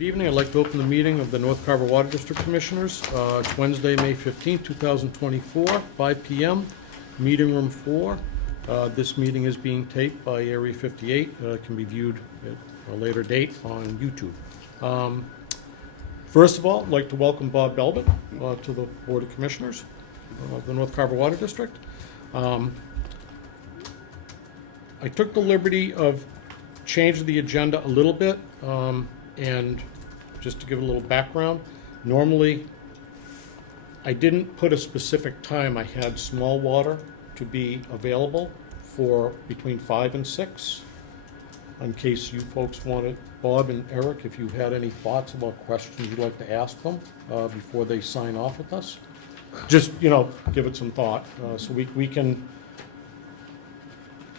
Good evening. I'd like to open the meeting of the North Carver Water District Commissioners. It's Wednesday, May 15th, 2024, 5 p.m., Meeting Room 4. This meeting is being taped by Area 58. It can be viewed at a later date on YouTube. First of all, I'd like to welcome Bob Belbin to the Board of Commissioners of the North Carver Water District. I took the liberty of changing the agenda a little bit, and just to give a little background, normally I didn't put a specific time. I had small water to be available for between 5 and 6, in case you folks wanted. Bob and Eric, if you had any thoughts about questions you'd like to ask them before they sign off with us, just, give it some thought, so we can,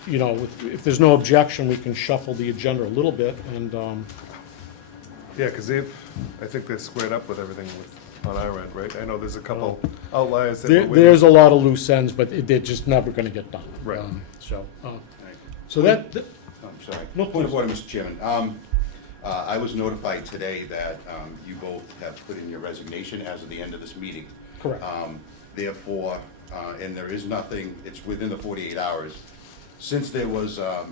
if there's no objection, we can shuffle the agenda a little bit, and Yeah, because I think they're squared up with everything on our end, right? I know there's a couple outliers that we're waiting. there's a lot of loose ends, but they're just never gonna get done. Right. So that, I'm sorry. No, Point of please. order, Mr. Chairman. I was notified today that you both have put in your resignation as of the end of this meeting. correct. Therefore, and there is nothing, it's within the 48 hours. Since there won't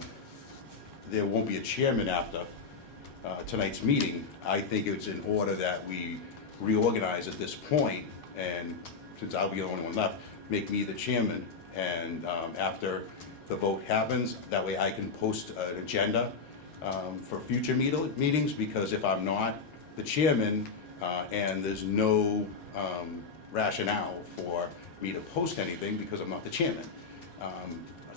be a chairman after tonight's meeting, I think it's in order that we reorganize at this point, and since I'll be the only one left, make me the chairman, and after the vote happens, that way I can post an agenda for future meetings, because if I'm not the chairman and there's no rationale for me to post anything because I'm not the chairman.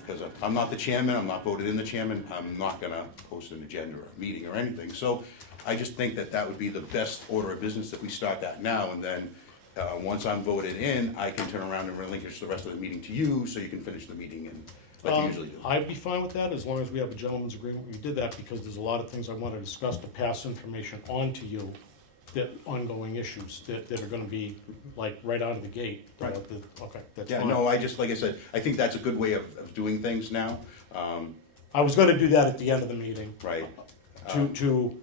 Because I'm not the chairman, I'm not voted in the chairman, I'm not gonna post an agenda or a meeting or anything. So I just think that would be the best order of business if we start that now, and then once I'm voted in, I can turn around and relinquish the rest of the meeting to you, so you can finish the meeting and like you usually do. I'd be fine with that, as long as we have a gentleman's agreement. We did that because there's a lot of things I want to discuss to pass information on to you, that ongoing issues that are gonna be like right out of the gate. Right. Okay, that's Yeah, fine. no, like I said, I think that's a good way of doing things now. I was gonna do that at the end of the meeting. Right. To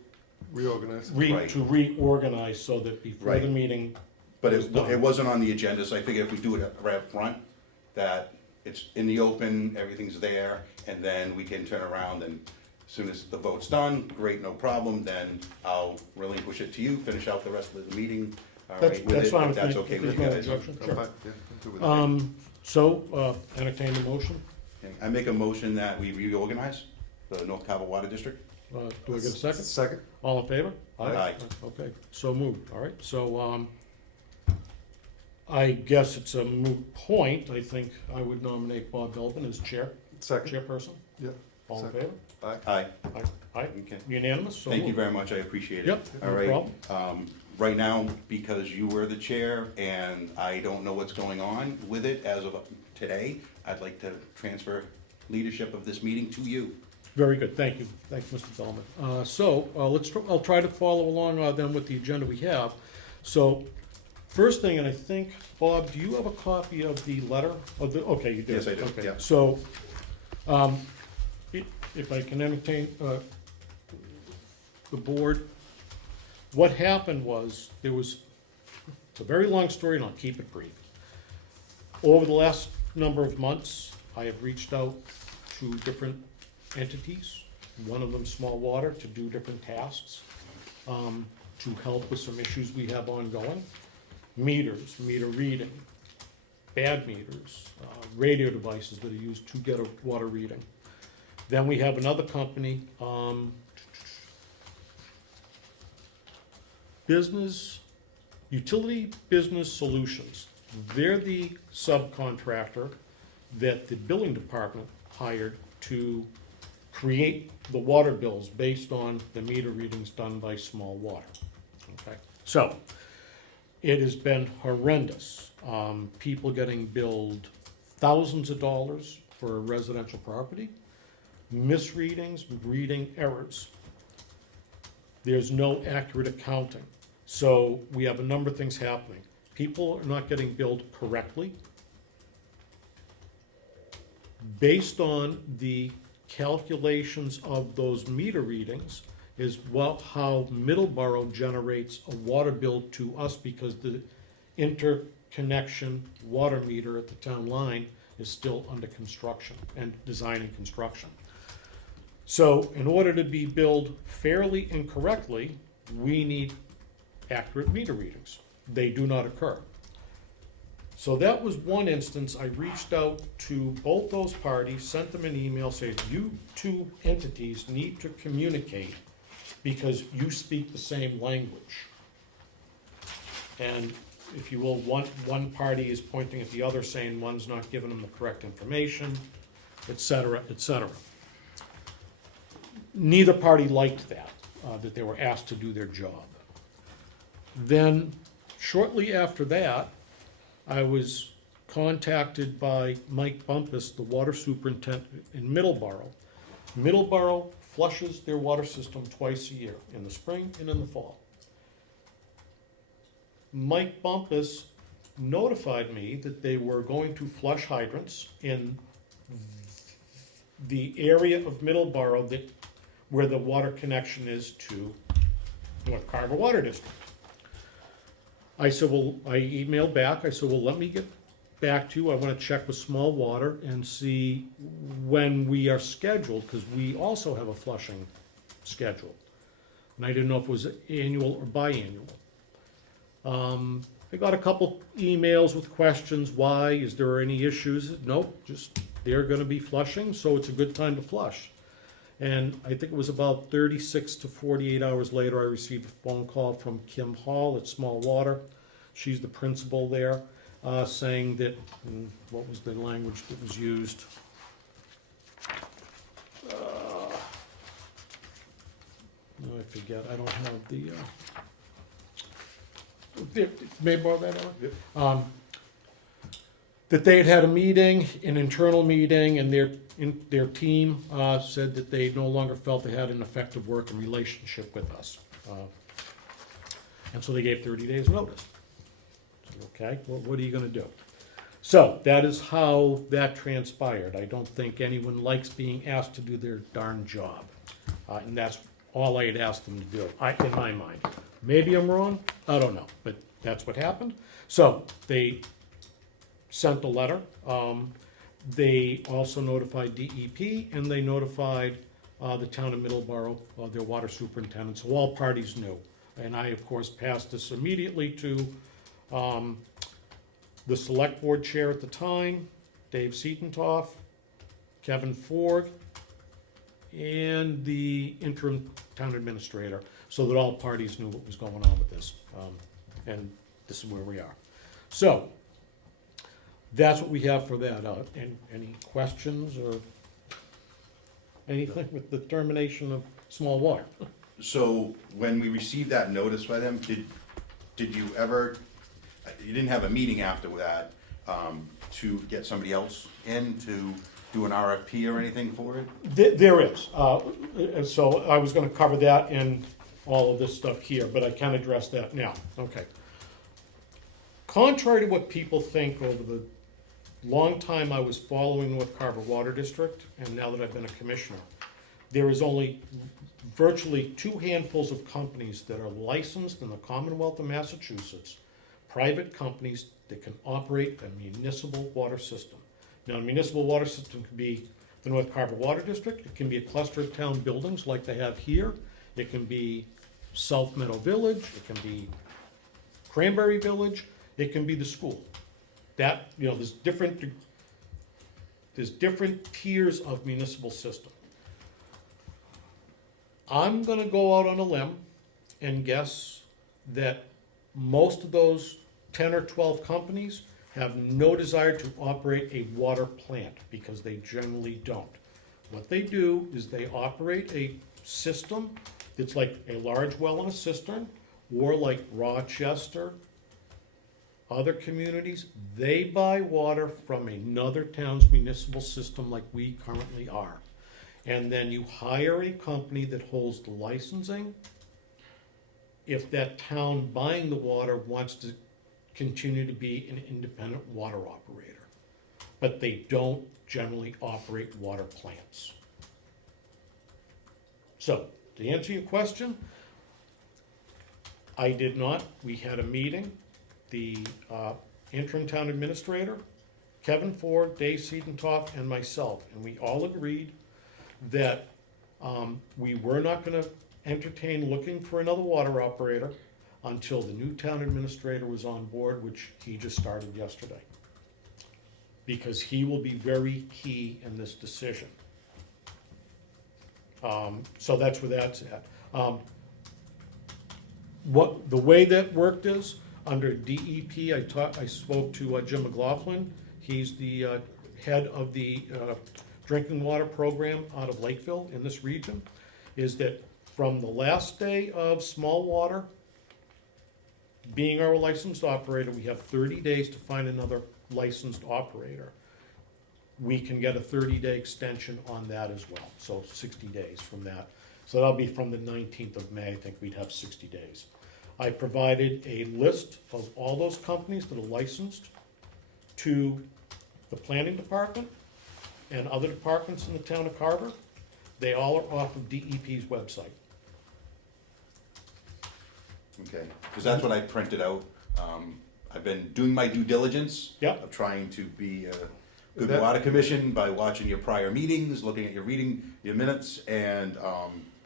Reorganize. Right. to reorganize so that before the Right. meeting. But was done. it wasn't on the agenda, so I figured if we do it right up front, that it's in the open, everything's there, and then we can turn around, and as soon as the vote's done, great, no problem, then I'll relinquish it to you, finish out the rest of the meeting, all That's- right, with that's it, fine if with that's me. okay If with you there's no guys. objection. I'm Sure. fine, yeah, I'm good with that. So, entertain the motion. Okay, I make a motion that we reorganize the North Carver Water District. Do I get a second? Second? All in favor? Aye. Okay, so moved, all right, so, I guess it's a moot point. I think I would nominate Bob Belvin as Second, chairperson. yeah. All in Second. favor? Aye. Aye. Aye, Okay. unanimous, so Thank you moved. very much, I appreciate it. Yep, All no right. problem. Right now, because you were the chair and I don't know what's going on with it as of today, I'd like to transfer leadership of this meeting to you. Very good, thank you, Mr. Bellman. I'll try to follow along then with the agenda we have. So, first thing, and I think, Bob, do you have a copy of the letter? Okay, you do. Yes, I do, Okay. yeah. So, if I can entertain the board, what happened was, it's a very long story, and I'll keep it brief. Over the last number of months, I have reached out to different entities, one of them Small Water, to do different tasks, to help with some issues we have ongoing. Meters, meter reading, bad meters, radio devices that are used to get a water reading. Then we have another company, Utility Business Solutions. They're the subcontractor that the billing department hired to create the water bills based on the meter readings done by Small Water. Okay, so it has been horrendous. People getting billed thousands of dollars for a residential property, misreadings, reading errors. There's no accurate accounting. So we have a number of things happening. People are not getting billed correctly. Based on the calculations of those meter readings, is how Middleborough generates a water bill to us because the interconnection water meter at the town line is still under construction and design and construction. So in order to be billed fairly and correctly, we need accurate meter readings. They do not occur. So that was one instance. I reached out to both those parties, sent them an email saying, you two entities need to communicate because you speak the same language. And if you will, one party is pointing at the other saying one's not giving them the correct information, et cetera, et cetera. Neither party liked that, that they were asked to do their job. Then, shortly after that, I was contacted by Mike Bumpus, the water superintendent in Middleborough. Middleborough flushes their water system twice a year, in the spring and in the fall. Mike Bumpus notified me that they were going to flush hydrants in the area of Middleborough where the water connection is to North Carver Water District. I said, well, I emailed back, I said, well, let me get back to you, I wanna check with Small Water and see when we are scheduled, because we also have a flushing schedule. And I didn't know if it was annual or biannual. I got a couple emails with questions, why, is there any issues? Nope, just they're gonna be flushing, so it's a good time to flush. And I think it was about 36 to 48 hours later, I received a phone call from Kim Hall at Small Water. She's the principal there, saying that, what was the language that was used? No, I forget, I don't have the, may I borrow that, Ellen? Yep. That they had had a meeting, an internal meeting, and their team said that they no longer felt they had an effective working relationship with us. And so they gave 30 days notice. I said, okay, well, what are you gonna do? So that is how that transpired. I don't think anyone likes being asked to do their darn job. And that's all I had asked them to do, in my mind. Maybe I'm wrong, I don't know, but that's what happened. So they sent a letter. They also notified DEP, and they notified the town of Middleborough, their water superintendent, so all parties knew. And I, of course, passed this immediately to the select board chair at the time, Dave Seatontoff, Kevin Ford, and the interim town administrator, so that all parties knew what was going on with this. And this is where we are. So, that's what we have for that. Any questions or anything with the termination of Small Water? So when we received that notice by them, did you ever, you didn't have a meeting after that to get somebody else in to do an RFP or anything for it? There is. So I was gonna cover that in all of this stuff here, but I can address that now. Okay. Contrary to what people think over the long time I was following North Carver Water District, and now that I've been a commissioner, there is only virtually 2 handfuls of companies that are licensed in the Commonwealth of Massachusetts, private companies that can operate a municipal water system. Now, a municipal water system can be the North Carver Water District, it can be a cluster of town buildings like they have here, it can be South Meadow Village, it can be Cranberry Village, it can be the school. That, there's different tiers of municipal system. I'm gonna go out on a limb and guess that most of those 10 or 12 companies have no desire to operate a water plant, because they generally don't. What they do is they operate a system that's like a large well in a cistern, or like Rochester, other communities, they buy water from another town's municipal system like we currently are. And then you hire a company that holds the licensing if that town buying the water wants to continue to be an independent water operator. But they don't generally operate water plants. So, to answer your question, I did not. We had a meeting. The interim town administrator, Kevin Ford, Dave Seidentopf, and myself, and we all agreed that we were not gonna entertain looking for another water operator until the new town administrator was on board, which he just started yesterday. Because he will be very key in this decision. So that's where that's at. The way that worked is, under DEP, I spoke to Jim McLaughlin. He's the head of the drinking water program out of Lakeville in this region, is that from the last day of small water being our licensed operator, we have 30 days to find another licensed operator. We can get a 30-day extension on that as well, so 60 days from that. So that'll be from the 19th of May, I think we'd have 60 days. I provided a list of all those companies that are licensed to the planning department and other departments in the town of Carver. They all are off of DEP's website. Okay, because that's what I printed out. I've been doing my due diligence. Yep. Of trying to be a good That- water commission by watching your prior meetings, looking at reading your minutes, and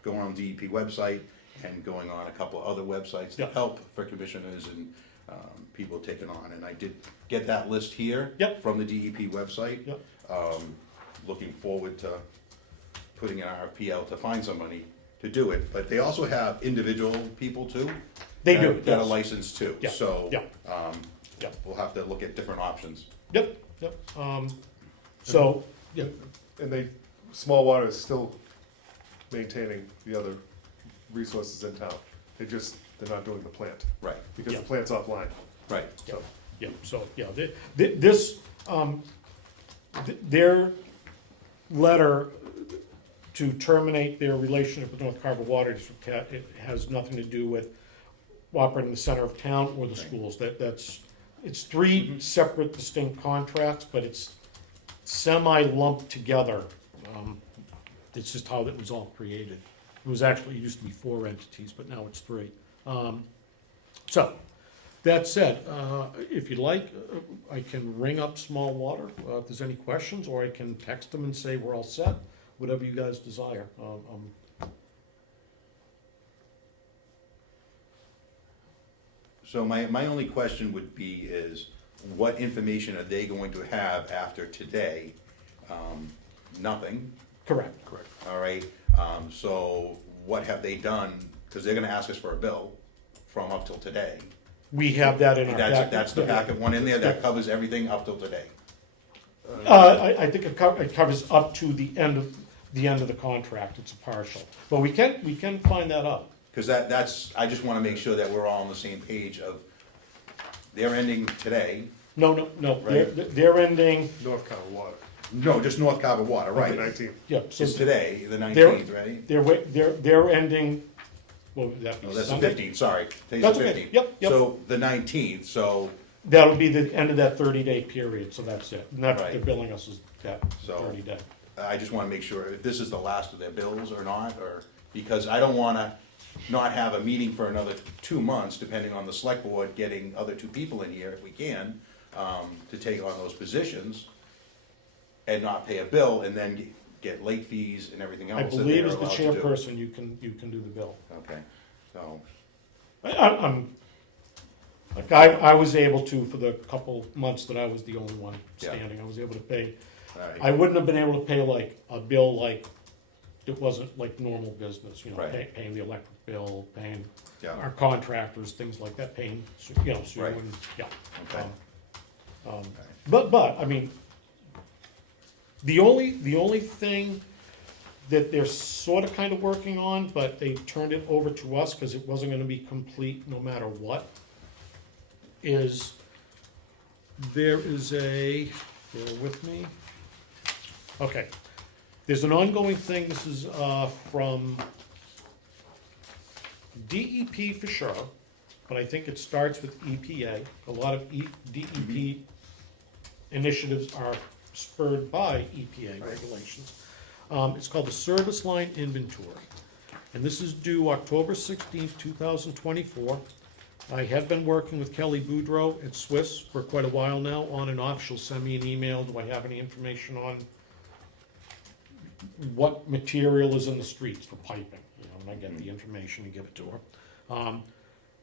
going on the DEP website and going on a couple of other websites to Yep. help for commissioners and people taking on. And I did get that list here. Yep. From the DEP website. Yep. Looking forward to putting an RFP out to find somebody to do it. But they also have individual people too. They that- do, That are yes. licensed too. Yeah, So yeah. Yep. we'll have to look at different options. Yep, yep. So, yeah, And small water is still maintaining the other resources in town. They're not doing the plant, Right, because the Yeah. plant's offline, right. so. yeah, so, yeah, their letter to terminate their relationship with North Carver Water District, it has nothing to do with operating the center of town or the schools. It's three separate distinct contracts, but it's semi-lumped together. It's just how it was all created. It used to be 4 entities, but now it's 3. So, that said, if you'd like, I can ring up Small Water if there's any questions, or I can text them and say we're all set, whatever you guys desire. So my only question would be is, what information are they going to have after today? Nothing, Correct. all right? So what have they done? Because they're gonna ask us for a bill from up till today. We have that in our packet. That's the packet one in there, that covers everything up till today. I think it covers up to the end of the contract. It's a partial, but we can find that out. Because I just wanna make sure that we're all on the same page of, they're ending today. No, Right. they're ending, North Carver Water, No, just North Carver Water, the right? 19th. yeah, so It's today, the they're, 19th, right? they're ending, what would that be, No, that's the Sunday? 15th, sorry. Today's That's the okay. 15th. Yep. So the 19th, so, That'll be the end of that 30-day period, so that's it. And that's, Right. they're billing us as that So- 30-day. I just wanna make sure if this is the last of their bills or not, or, because I don't wanna not have a meeting for another 2 months, depending on the select board getting other 2 people in here, if we can, to take on those positions, and not pay a bill, and then get late fees and everything else I that believe they're as the allowed to do. chairperson, you can do the bill. Okay, so, I was able to, for the couple months that I was the only one Yeah. standing, I was able to pay. alright. I wouldn't have been able to pay like a bill like, it wasn't like normal business, Right. paying the electric bill, paying Yeah. our contractors, things like that, paying, Sue Right. and, yeah. Okay. But, I mean, the only thing that they're sort of kind of working on, but they turned it over to us because it wasn't gonna be complete no matter what, is there is bear with me. Okay, there's an ongoing thing, this is from DEP for sure, but I think it starts with EPA. A lot of DEP initiatives are spurred by EPA regulations. It's called the Service Line Inventory. and this is due October 16th, 2024. I have been working with Kelly Boudreau at Swiss for quite a while now, on and off. She'll send me an email, do I have any information on what material is in the streets for piping, you know, and I get the information and give it to her.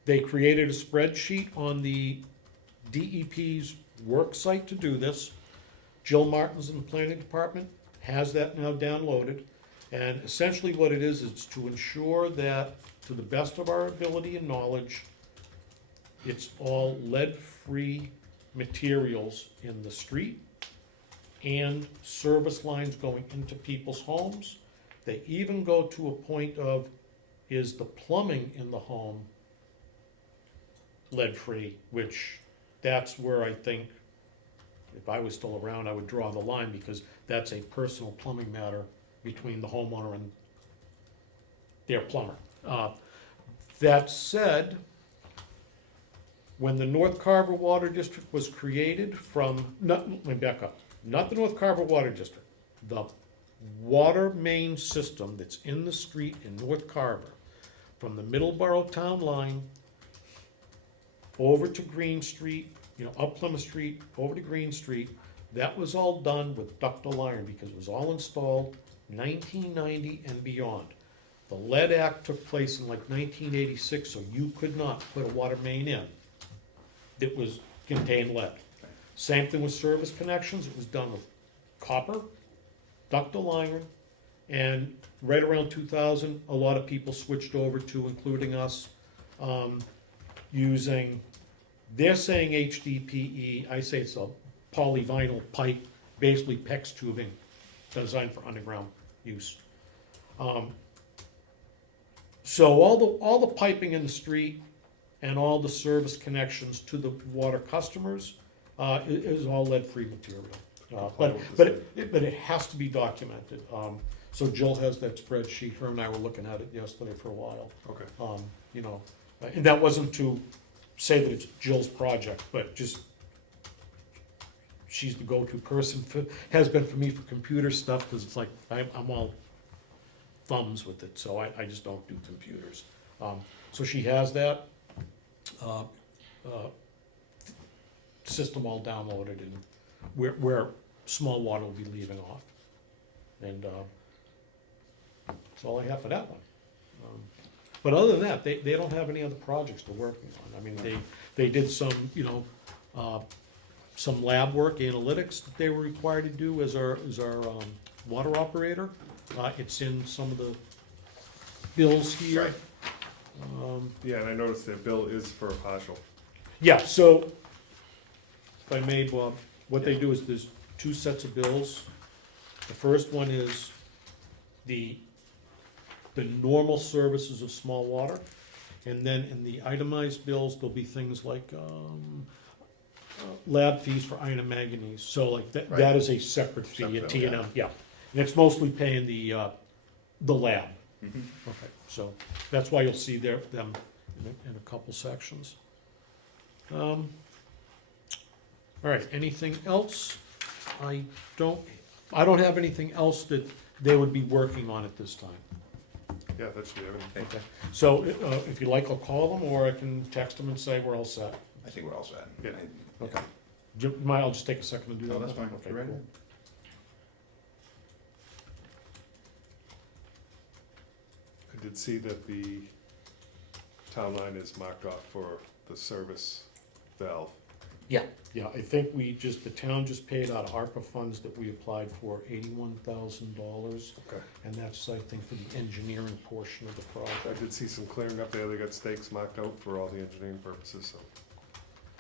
They created a spreadsheet on the DEP's work site to do this. Jill Martins in the planning department has that now downloaded. And essentially what it is to ensure that, to the best of our ability and knowledge, it's all lead-free materials in the street and service lines going into people's homes. They even go to a point of, is the plumbing in the home lead-free, which that's where I think, if I was still around, I would draw the line, because that's a personal plumbing matter between the homeowner and their plumber. That said, when the North Carver Water District was created let me back up, not the North Carver Water District, the water main system that's in the street in North Carver, from the Middleborough town line over to Green Street, you know, up Plymouth Street, over to Green Street, that was all done with ductile iron, because it was all installed 1990 and beyond. The Lead Act took place in like 1986, so you could not put a water main in that was contained lead. Same thing with service connections, it was done with copper, ductile iron, and right around 2000, a lot of people switched over to, including us, using, they're saying HDPE, I say it's a polyvinyl pipe, basically PEX tubing, designed for underground use. So all the piping in the street and all the service connections to the water customers is all lead-free material. But it has to be documented. So Jill has that spreadsheet. Her and I were looking at it yesterday for a while. Okay. You know, and that wasn't to say that it's Jill's project, but just she's the go-to person has been for me for computer stuff, because it's like I'm all thumbs with it, so I just don't do computers. So she has that system all downloaded, and where small water will be leaving off. And that's all I have for that one. But other than that, they don't have any other projects they're working on. I mean, they did some, you know, some lab work, analytics that they were required to do as our water operator. It's in some of the bills here. Yeah, and I noticed that bill is for a partial. Yeah, so, if I may, Bob, what they do is there's two sets of bills. The first one is the normal services of small water, and then in the itemized bills, there'll be things like lab fees for iron and manganese. So like that, Right. that is a separate fee, Separate a bill, T&M, yeah. yeah. And it's mostly paying the lab. Mhm. Okay, so that's why you'll see them in a couple sections. All right, anything else? I don't have anything else that they would be working on at this time. Yeah, that should be everything. Okay, so if you like, I'll call them, or I can text them and say we're all set. I think we're all set. Yeah. Okay. Mind, I'll just take a second to do that. No, that's fine. Okay, You're ready. cool. I did see that the town line is marked off for the service valve. Yeah, I think the town just paid out of ARPA funds that we applied for, $81,000. Okay. And that's, I think, for the engineering portion of the I project. did see some clearing up there, they got stakes marked out for all the engineering purposes, so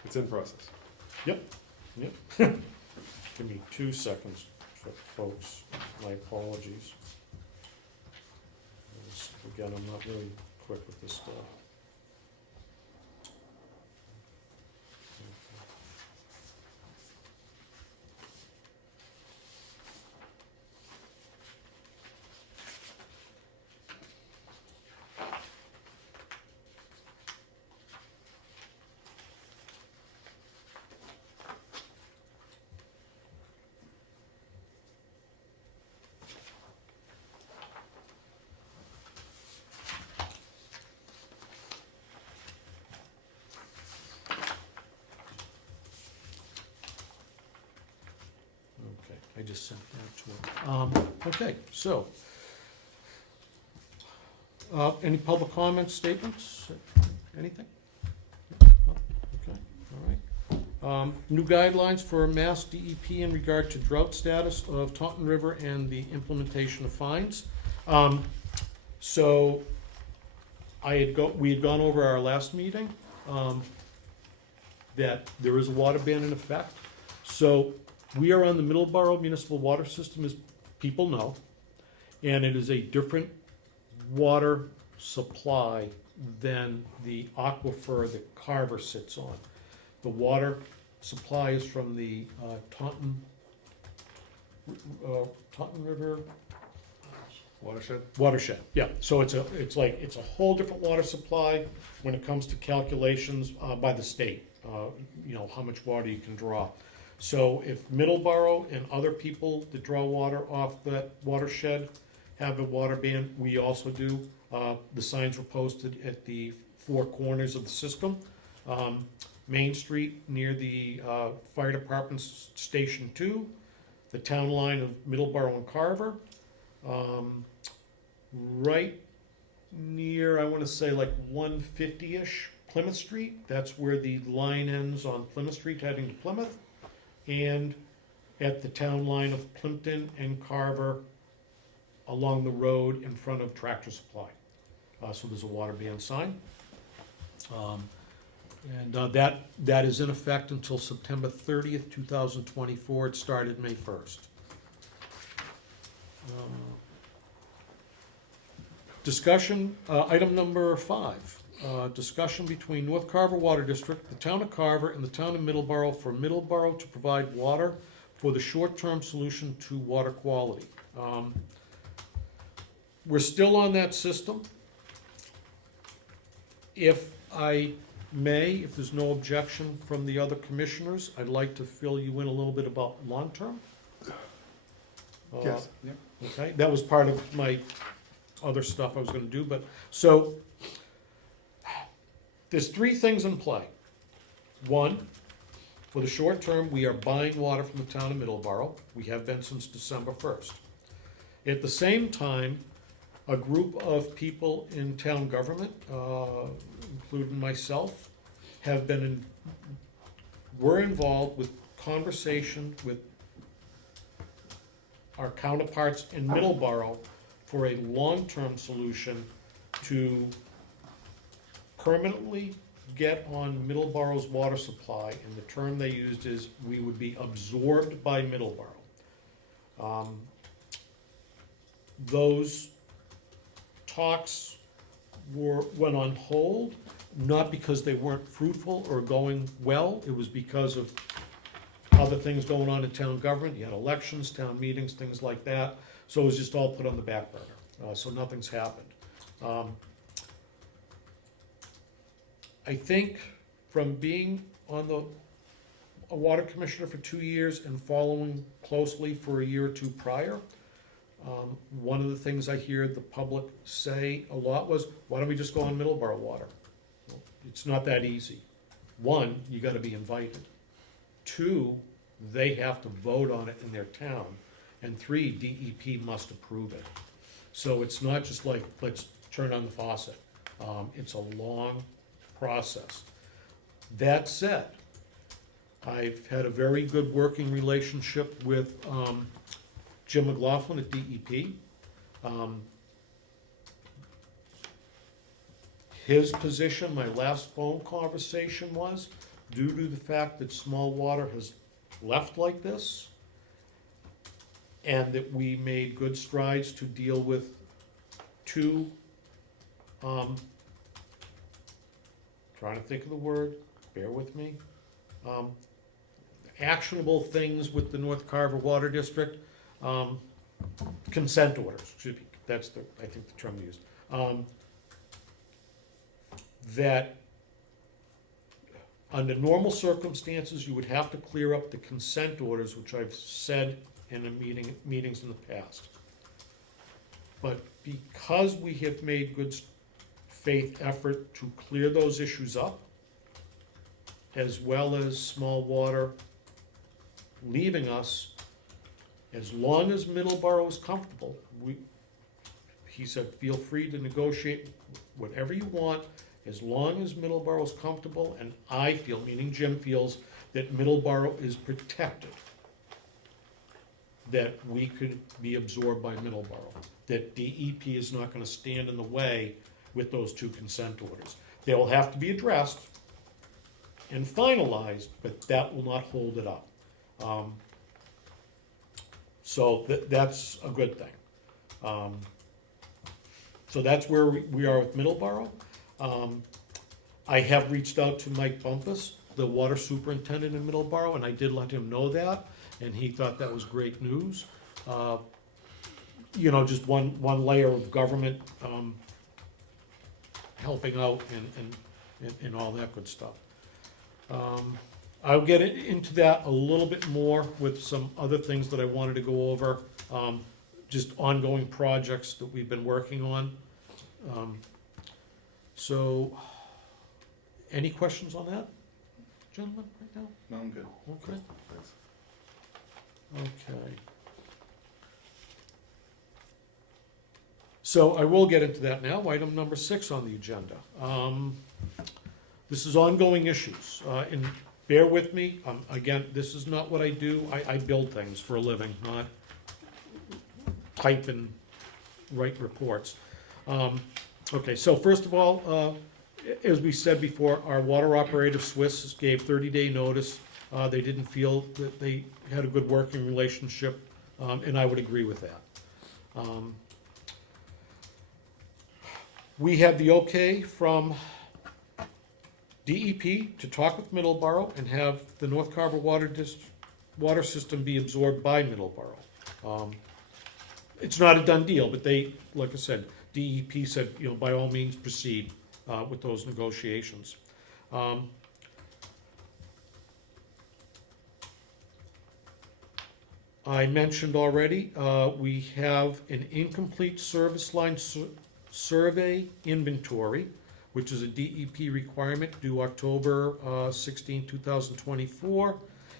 it's in process. Yep. Give me 2 seconds, folks, my apologies. Again, I'm not really quick with this stuff. I just sent that to her. Okay, so, any public comments, statements, anything? Okay, all right. New guidelines for Mass DEP in regard to drought status of Taunton River and the implementation of fines. So, we had gone over our last meeting, that there is a water ban in effect. So, we are on the Middleborough Municipal Water System, as people know, and it is a different water supply than the aquifer that Carver sits on. The water supply is from the Taunton River Watershed? yeah. So it's a whole different water supply when it comes to calculations by the state, how much water you can draw. So if Middleborough and other people that draw water off that watershed have a water ban, we also do. The signs were posted at the four corners of the system. Main Street near the Fire Department Station 2, the town line of Middleborough and Carver, right near, I want to say like 150-ish Plymouth Street. That's where the line ends on Plymouth Street heading to Plymouth. And at the town line of Plimpton and Carver along the road in front of Tractor Supply. So there's a water ban sign. And that is in effect until September 30th, 2024. It started May 1st. Discussion, item number 5. Discussion between North Carver Water District, the town of Carver, and the town of Middleborough for Middleborough to provide water for the short-term solution to water quality. We're still on that system. If I may, if there's no objection from the other commissioners, I'd like to fill you in a little bit about long-term. Yes. Okay, that was part of my other stuff I was gonna do, but, so, there's 3 things in play. One, for the short term, we are buying water from the town of Middleborough. We have been since December 1st. At the same time, a group of people in town government, including myself, were involved with conversation with our counterparts in Middleborough for a long-term solution to permanently get on Middleborough's water supply, and the term they used is we would be absorbed by Middleborough. Those talks went on hold, not because they weren't fruitful or going well, it was because of other things going on in town government. You had elections, town meetings, things like that, so it was just all put on the back burner, so nothing's happened. I think from being on a water commissioner for 2 years and following closely for a year or 2 prior, one of the things I hear the public say a lot was, why don't we just go on Middleborough water? Well, it's not that easy. 1, you gotta be invited. 2, they have to vote on it in their town. And 3, DEP must approve it. So it's not just like, let's turn on the faucet. It's a long process. That said, I've had a very good working relationship with Jim McLaughlin at DEP. His position, my last phone conversation was, due to the fact that small water has left like this, and that we made good strides to deal with 2, trying to think of the word, bear with me, actionable things with the North Carver Water District, consent orders, should be, that's I think the term used, that under normal circumstances, you would have to clear up the consent orders, which I've said in meetings in the past. But because we have made good faith effort to clear those issues up, as well as small water leaving us, As long as Middleborough is comfortable, he said, feel free to negotiate whatever you want, as long as Middleborough is comfortable, and I feel, meaning Jim feels, that Middleborough is protected, that we could be absorbed by Middleborough, that DEP is not gonna stand in the way with those 2 consent orders. They will have to be addressed and finalized, but that will not hold it up. So that's a good thing. So that's where we are with Middleborough. I have reached out to Mike Bumpus, the water superintendent in Middleborough, and I did let him know that, and he thought that was great news. You know, just one layer of government helping out and all that good stuff. I'll get into that a little bit more with some other things that I wanted to go over, just ongoing projects that we've been working on. So, any questions on that, gentlemen, right now? No, I'm good. Okay. Thanks. Okay. So I will get into that now. Item number 6 on the agenda. This is ongoing issues, and bear with me. Again, this is not what I do. I build things for a living, not type and write reports. Okay, so first of all, as we said before, our water operator, Swiss, gave 30-day notice. They didn't feel that they had a good working relationship, and I would agree with that. We had the okay from DEP to talk with Middleborough and have the North Carver water system be absorbed by Middleborough. It's not a done deal, but they, like I said, DEP said, you know, by all means proceed with those negotiations. I mentioned already, we have an incomplete service line survey inventory, which is a DEP requirement due October 16, 2024.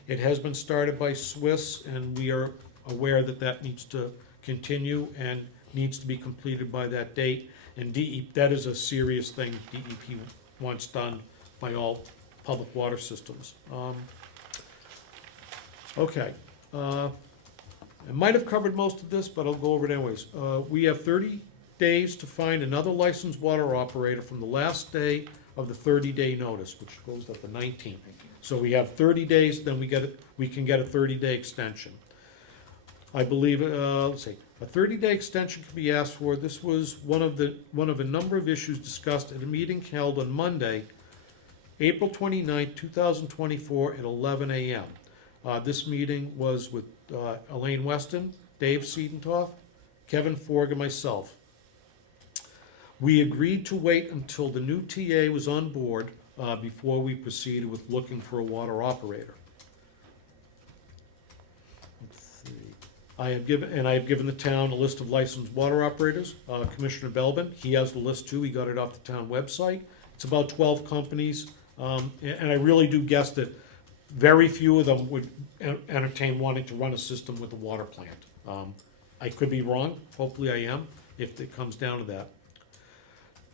It has been started by Swiss, and we are aware that that needs to continue and needs to be completed by that date. And that is a serious thing DEP wants done by all public water systems. Okay. I might have covered most of this, but I'll go over it anyways. We have 30 days to find another licensed water operator from the last day of the 30-day notice, which goes up the 19th. So we have 30 days, then we can get a 30-day extension. I believe, let's see, a 30-day extension can be asked for. This was one of a number of issues discussed at a meeting held on Monday, April 29, 2024 at 11 a.m. This meeting was with Elaine Weston, Dave Siedentoff, Kevin Forg, and myself. We agreed to wait until the new TA was on board before we proceeded with looking for a water operator. Let's see. I have given the town a list of licensed water operators. Commissioner Belbin, he has the list too. He got it off the town website. It's about 12 companies, and I really do guess that very few of them would entertain wanting to run a system with a water plant. I could be wrong. Hopefully I am, if it comes down to that.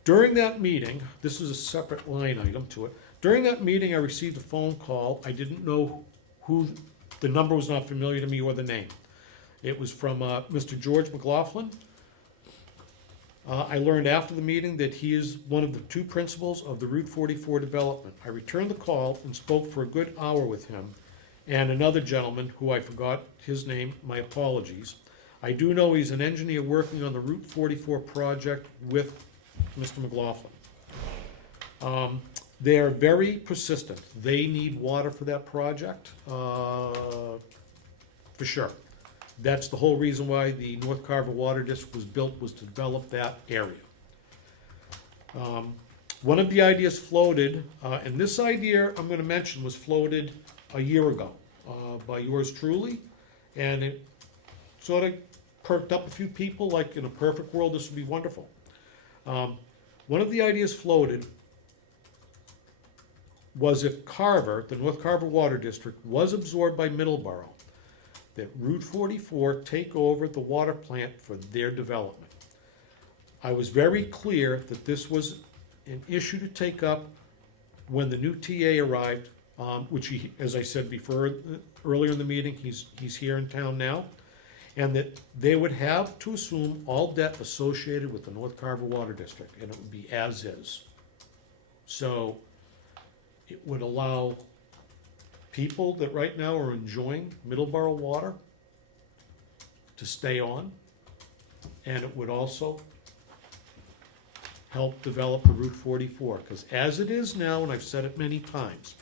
During that meeting, this is a separate line item to it. During that meeting, I received a phone call. I didn't know who, the number was not familiar to me or the name. It was from Mr. George McLaughlin. I learned after the meeting that he is one of the 2 principals of the Route 44 development. I returned the call and spoke for a good hour with him and another gentleman who I forgot his name, my apologies. I do know he's an engineer working on the Route 44 project with Mr. McLaughlin. They're very persistent. They need water for that project, for sure. That's the whole reason why the North Carver Water District was built, was to develop that area. One of the ideas floated, and this idea I'm going to mention was floated a year ago by yours truly, and it sort of perked up a few people, like in a perfect world this would be wonderful. One of the ideas floated was if Carver, the North Carver Water District, was absorbed by Middleborough, that Route 44 take over the water plant for their development. I was very clear that this was an issue to take up when the new TA arrived, which he, as I said before, earlier in the meeting, he's here in town now, and that they would have to assume all debt associated with the North Carver Water District, and it would be as is. So it would allow people that right now are enjoying Middleborough water to stay on, and it would also help develop the Route 44, because as it is now, and I've said it many times,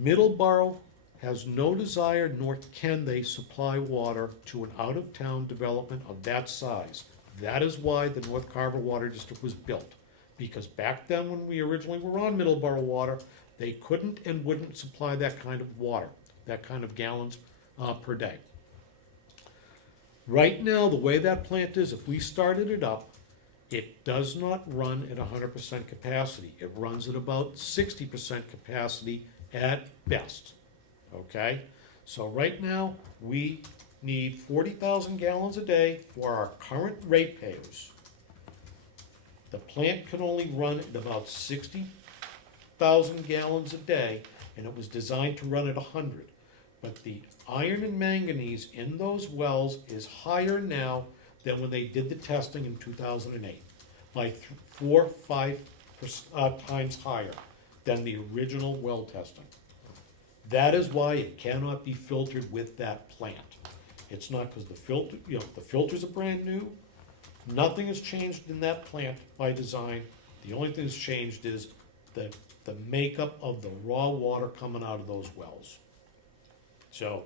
Middleborough has no desire, nor can they supply water to an out-of-town development of that size. That is why the North Carver Water District was built, because back then when we originally were on Middleborough water, they couldn't and wouldn't supply that kind of water, that kind of gallons per day. Right now, the way that plant is, if we started it up, it does not run at 100% capacity. It runs at about 60% capacity at best, okay? So right now, we need 40,000 gallons a day for our current ratepayers. The plant can only run at about 60,000 gallons a day, and it was designed to run at 100. But the iron and manganese in those wells is higher now than when they did the testing in 2008, by 4 or 5 times higher than the original well testing. That is why it cannot be filtered with that plant. It's not because the filter, the filters are brand new. Nothing has changed in that plant by design. The only thing that's changed is the makeup of the raw water coming out of those wells. So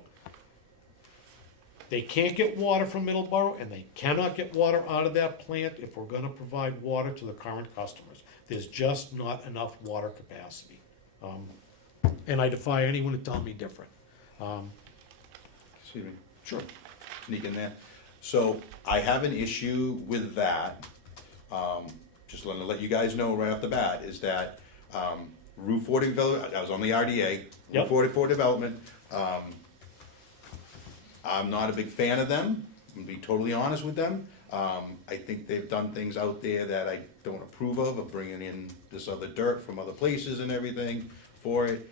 they can't get water from Middleborough, and they cannot get water out of that plant if we're gonna provide water to the current customers. There's just not enough water capacity. And I defy anyone to tell me different. Excuse me, Sure. sneak in there. So I have an issue with that. Just want to let you guys know right off the bat is that Route 40 development, I was on the RDA, Route Yep. 44 development. I'm not a big fan of them, I'm gonna be totally honest with them. I think they've done things out there that I don't approve of bringing in this other dirt from other places and everything for it.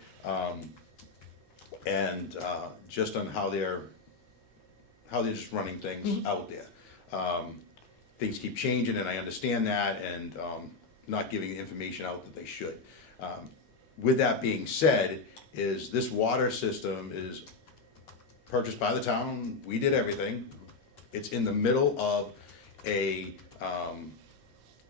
And just on how they're just running things out there. Things keep changing, and I understand that, and not giving the information out that they should. With that being said, is this water system is purchased by the town, we did everything. It's in the middle of a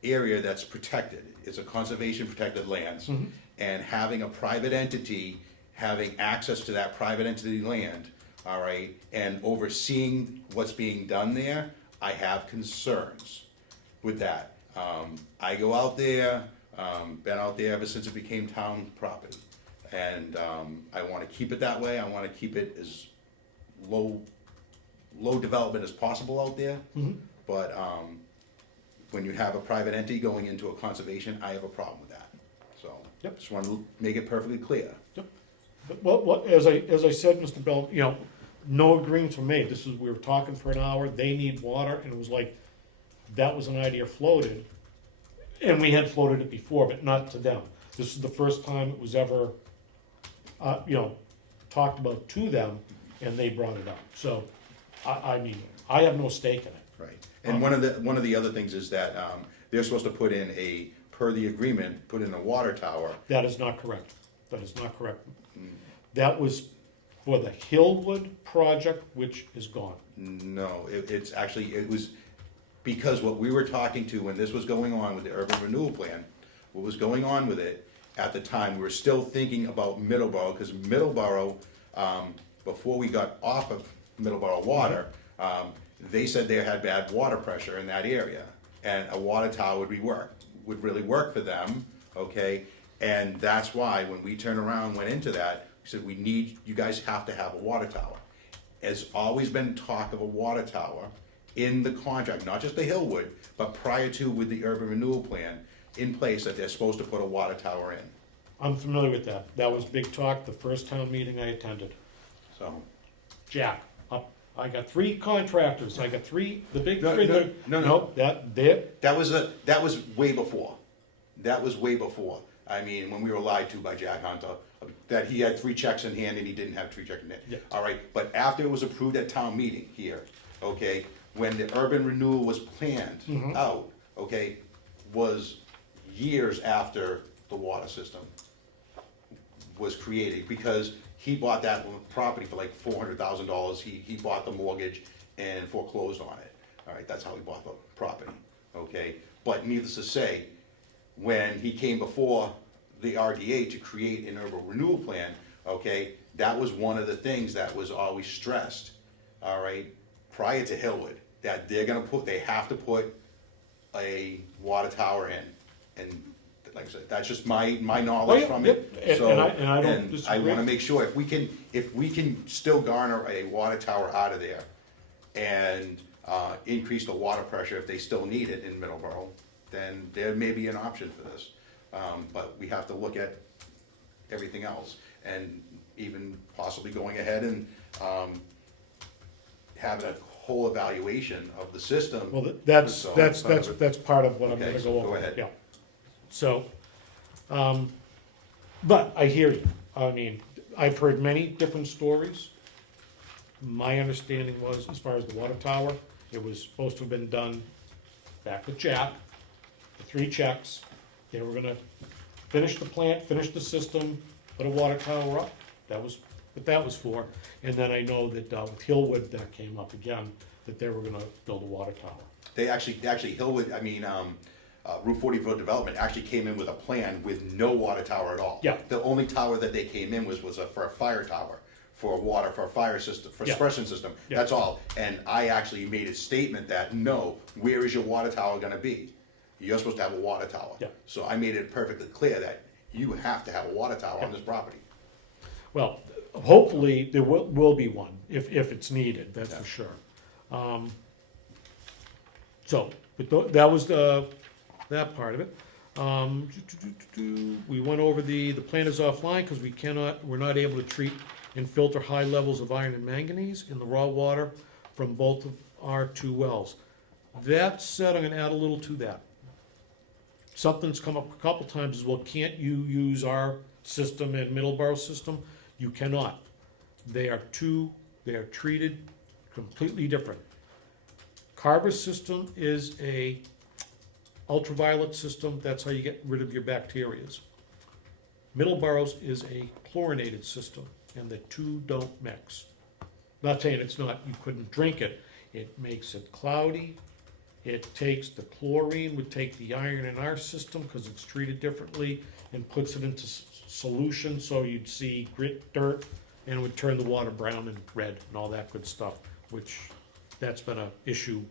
area that's protected. It's a conservation protected lands. And having a private entity, having access to that private entity land, all right, and overseeing what's being done there, I have concerns with that. I go out there, been out there ever since it became town property. And I wanna keep it that way, I wanna keep it as low development as possible out there. But when you have a private entity going into a conservation, I have a problem with that. So, Yep. just wanted to make it perfectly clear. Yep. But what, as I said, Mr. Bell, no agreements were made. This is, we were talking for an hour, they need water, and it was like, that was an idea floated. And we had floated it before, but not to them. This is the first time it was ever, talked about to them, and they brought it up. So, I mean, I have no stake in it. Right. And one of the other things is that they're supposed to put in per the agreement, put in a water tower. That is not correct. That is not correct. That was for the Hillwood project, which is gone. No, it was because what we were talking to when this was going on with the urban renewal plan, what was going on with it at the time, we were still thinking about Middleborough, because Middleborough, before we got off of Middleborough water, they said they had bad water pressure in that area, and a water tower would really work for them, okay? And that's why when we turned around, went into that, we said, you guys have to have a water tower. There's always been talk of a water tower in the contract, not just the Hillwood, but prior to with the urban renewal plan in place that they're supposed to put a water tower in. I'm familiar with that. That was big talk the first town meeting I attended. So, Jack, I got 3 contractors, I got 3, the big No, 3. no. That that was way before. That was way before. I mean, when we were lied to by Jack Hunter, that he had 3 checks in hand and he didn't have 3 checks in hand. Yeah. All right, but after it was approved at town meeting here, okay, when the urban renewal was planned out, okay, was years after the water system was created, because he bought that property for like $400,000. He bought the mortgage and foreclosed on it. All right, that's how he bought the property, okay? But needless to say, when he came before the RDA to create an urban renewal plan, okay, that was one of the things that was always stressed, all right, prior to Hillwood, that they have to put a water tower in. And like I said, that's just my knowledge yeah, from yep. it. So, And I don't and I disagree. wanna make sure if we can still garner a water tower out of there and, increase the water pressure if they still need it in Middleborough, then there may be an option for this. But we have to look at everything else, and even possibly going ahead and, having a whole evaluation of the system. Well, that's So, that's part of what I'm Okay, gonna so go over. go ahead. Yeah. So, but I hear you. I mean, I've heard many different stories. My understanding was, as far as the water tower, it was supposed to have been done back with Jack, the 3 checks. They were gonna finish the plant, finish the system, put a water tower up. That was what that was for. And then I know that with Hillwood, that came up again, that they were gonna build a water tower. They actually, Hillwood, Route 40 Development actually came in with a plan with no water tower at all. Yeah. The only tower that they came in was for a fire tower, for water, for a fire system, for a Yeah. suppression system, Yeah. that's all. And I actually made a statement that, no, where is your water tower gonna be? You're supposed to have a water tower. Yeah. So I made it perfectly clear that you have to have a water tower on this property. Well, hopefully, there will be one, if it's needed, that's Yeah. for sure. So, but that was that part of it. We went over the plan is offline, because we're not able to treat and filter high levels of iron and manganese in the raw water from both of our 2 wells. That said, I'm gonna add a little to that. Something's come up a couple times as well, can't you use our system and Middleborough system? You cannot. They are treated completely different. Carver's system is a ultraviolet system, that's how you get rid of your bacterias. Middleborough's is a chlorinated system, and the 2 don't mix. Not saying it's not, you couldn't drink it, it makes it cloudy. It takes, the chlorine would take the iron in our system, because it's treated differently, and puts it into solution, so you'd see grit, dirt, and it would turn the water brown and red and all that good stuff, which, that's been an issue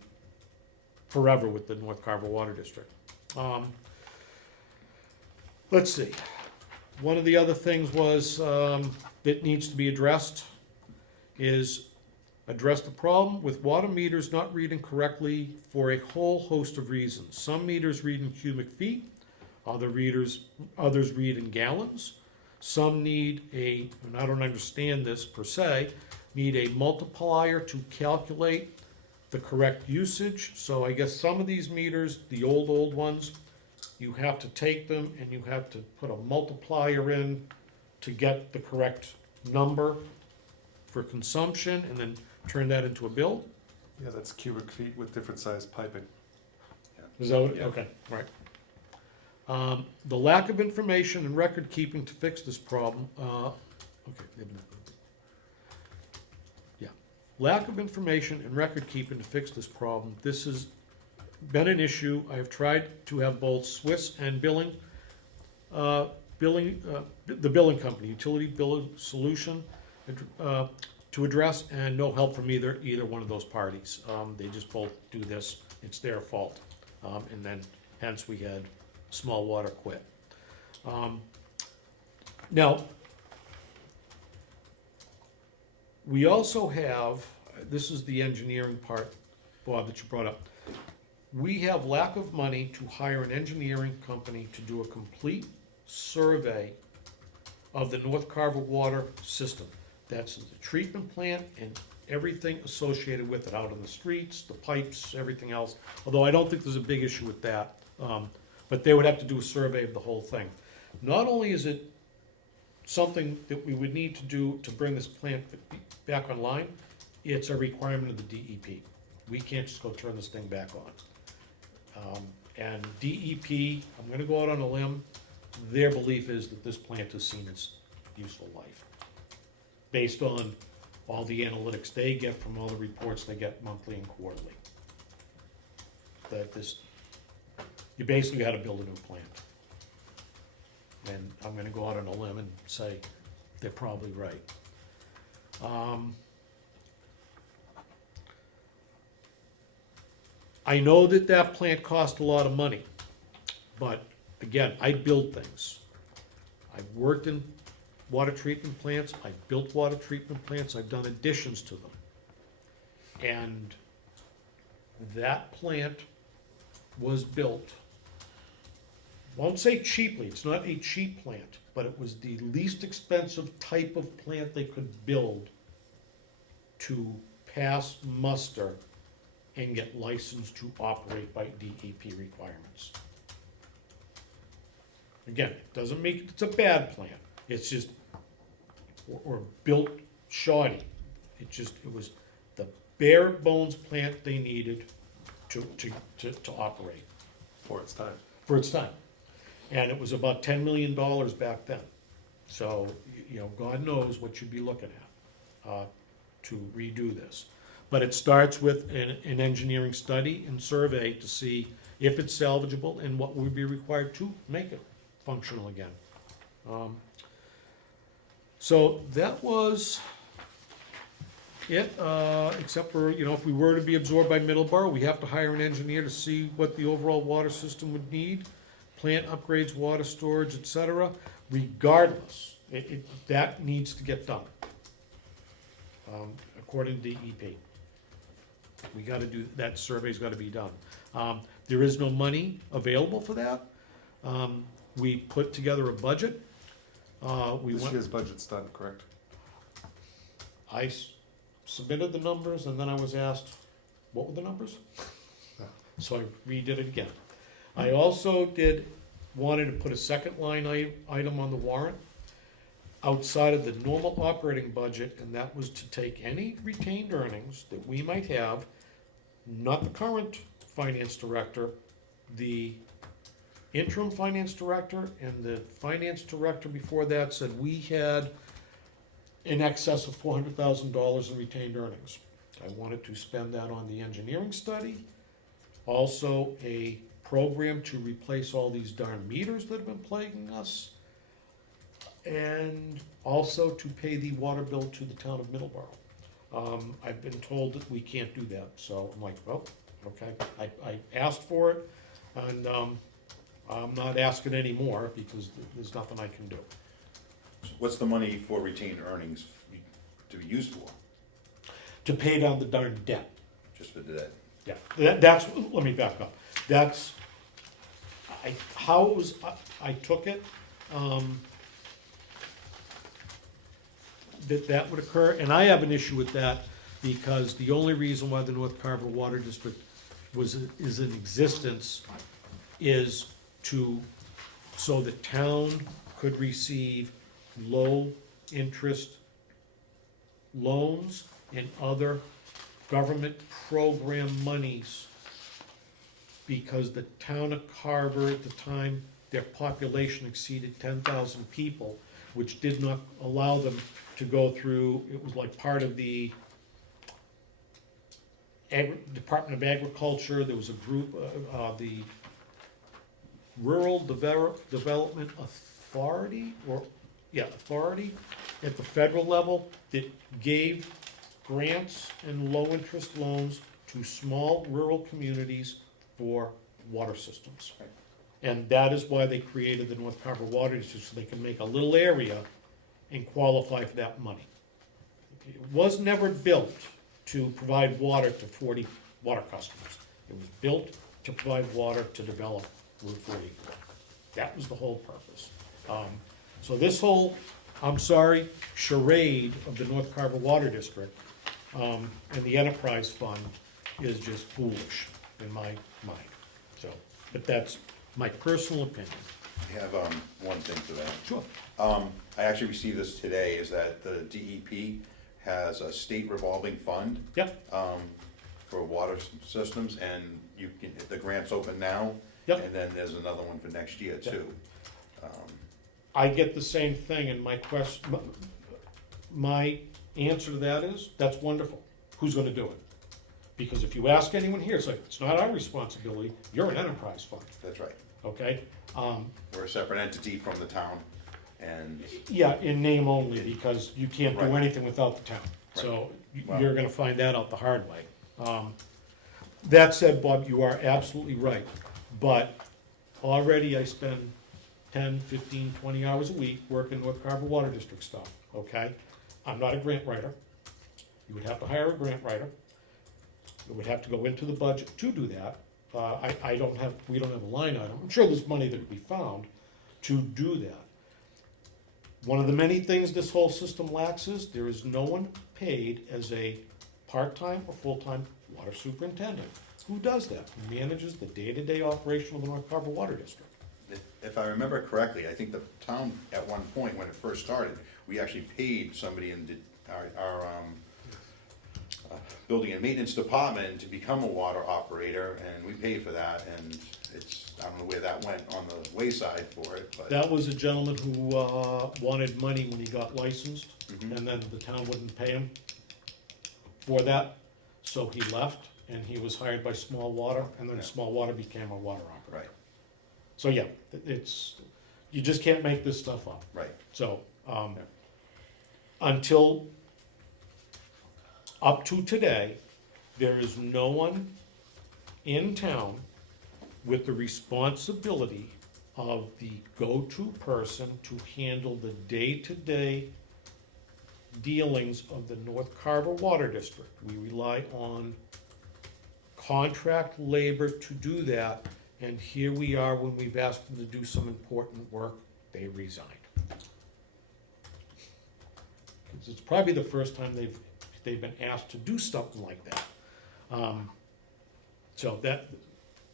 forever with the North Carver Water District. Let's see, one of the other things was, that needs to be addressed, is address the problem with water meters not reading correctly for a whole host of reasons. Some meters read in cubic feet, others read in gallons. Some need and I don't understand this per se, need a multiplier to calculate the correct usage. So I guess some of these meters, the old ones, you have to take them and you have to put a multiplier in to get the correct number for consumption, and then turn that into a bill? Yeah, that's cubic feet with different sized piping. Is that what, Yeah. okay, right. The lack of information and record keeping to fix this problem, yeah. Lack of information and record keeping to fix this problem, this has been an issue. I have tried to have both Swiss and the billing company, utility billing solution, to address, and no help from either one of those parties. They just both do this, it's their fault. And then hence we had Small Water quit. Now, we also have, this is the engineering part, Bob, that you brought up. We have lack of money to hire an engineering company to do a complete survey of the North Carver water system. That's the treatment plant and everything associated with it, out on the streets, the pipes, everything else. Although I don't think there's a big issue with that, but they would have to do a survey of the whole thing. Not only is it something that we would need to do to bring this plant back online, it's a requirement of the DEP. We can't just go turn this thing back on. And DEP, I'm gonna go out on a limb, their belief is that this plant has seen its useful life, based on all the analytics they get from all the reports they get monthly and quarterly. That this, you basically gotta build a new plant. And I'm gonna go out on a limb and say they're probably right. I know that that plant cost a lot of money, but again, I build things. I've worked in water treatment plants, I've built water treatment plants, I've done additions to them. And that plant was built, won't say cheaply, it's not a cheap plant, but it was the least expensive type of plant they could build to pass muster and get licensed to operate by DEP requirements. Again, it doesn't make it, it's a bad plant, it's just, or built shoddy. It was the bare bones plant they needed to operate. For its time. For its time. And it was about $10 million back then. So, you know, God knows what you'd be looking at to redo this. But it starts with an engineering study and survey to see if it's salvageable and what would be required to make it functional again. So that was it, except for, you know, if we were to be absorbed by Middleborough, we have to hire an engineer to see what the overall water system would need, plant upgrades, water storage, et cetera. Regardless, that needs to get done, according to DEP. We gotta do, that survey's gotta be done. There is no money available for that. We put together a budget. This year's budget's done, correct? I submitted the numbers, and then I was asked, what were the numbers? So I redid it again. I also wanted to put a second line item on the warrant outside of the normal operating budget, and that was to take any retained earnings that we might have, not the current finance director, the interim finance director and the finance director before that said we had in excess of $400,000 in retained earnings. I wanted to spend that on the engineering study, also a program to replace all these darn meters that have been plaguing us, and also to pay the water bill to the town of Middleborough. I've been told that we can't do that, so I'm like, well, okay. I asked for it, and I'm not asking anymore because there's nothing I can do. What's the money for retained earnings to be used for? To pay down the darn debt. Just for that? Yeah, that's, let me back up. That's, how it was, I took it, that would occur, and I have an issue with that because the only reason why the North Carver Water District is in existence is so the town could receive low-interest loans and other government program monies, because the town of Carver at the time, their population exceeded 10,000 people, which did not allow them to go through, it was like part of the Department of Agriculture, there was a group, the Rural Development Authority, authority at the federal level that gave grants and low-interest loans to small rural communities for water systems. And that is why they created the North Carver Water District, so they can make a little area and qualify for that money. It was never built to provide water to 40 water customers. It was built to provide water to develop Route 44. That was the whole purpose. So this whole I'm sorry, charade of the North Carver Water District, and the enterprise fund is just foolish in my mind. So, but that's my personal opinion. I have, one thing for that. Sure. I actually received this today, is that the DEP has a state revolving fund, Yep, for water systems, and you can, the grant's open now. Yep. And then there's another one for next year too. I get the same thing, and my answer to that is, that's wonderful. Who's gonna do it? Because if you ask anyone here, it's like, it's not our responsibility, you're an enterprise fund, That's right. okay? We're a separate entity from the town, and Yeah, in name only, because you can't do Right. anything without the town. So Wow. you're gonna find that out the hard way. That said, Bob, you are absolutely right. But already I spend 10, 15, 20 hours a week working North Carver Water District stuff, okay? I'm not a grant writer. You would have to hire a grant writer. It would have to go into the budget to do that. We don't have a line item. I'm sure there's money that could be found to do that. One of the many things this whole system lacks is, there is no one paid as a part-time or full-time water superintendent. Who does that? Who manages the day-to-day operation of the North Carver Water District? if I remember correctly, I think the town, at one point, when it first started, we actually paid somebody in our building and maintenance department to become a water operator, and we paid for that, and it's, I don't know where that went on the wayside for it, but. That was a gentleman who wanted money when he got licensed, and then the town wouldn't pay him for that, so he left, and he was hired by Small Water, and then Yeah. Small Water became a water operator. Right, So, yeah, it's, you just can't make this stuff up. right. So, until, up to today, there is no one in town with the responsibility of the go-to person to handle the day-to-day dealings of the North Carver Water District. We rely on contract labor to do that, and here we are, when we've asked them to do some important work, they resigned. It's probably the first time they've been asked to do something like that. So that,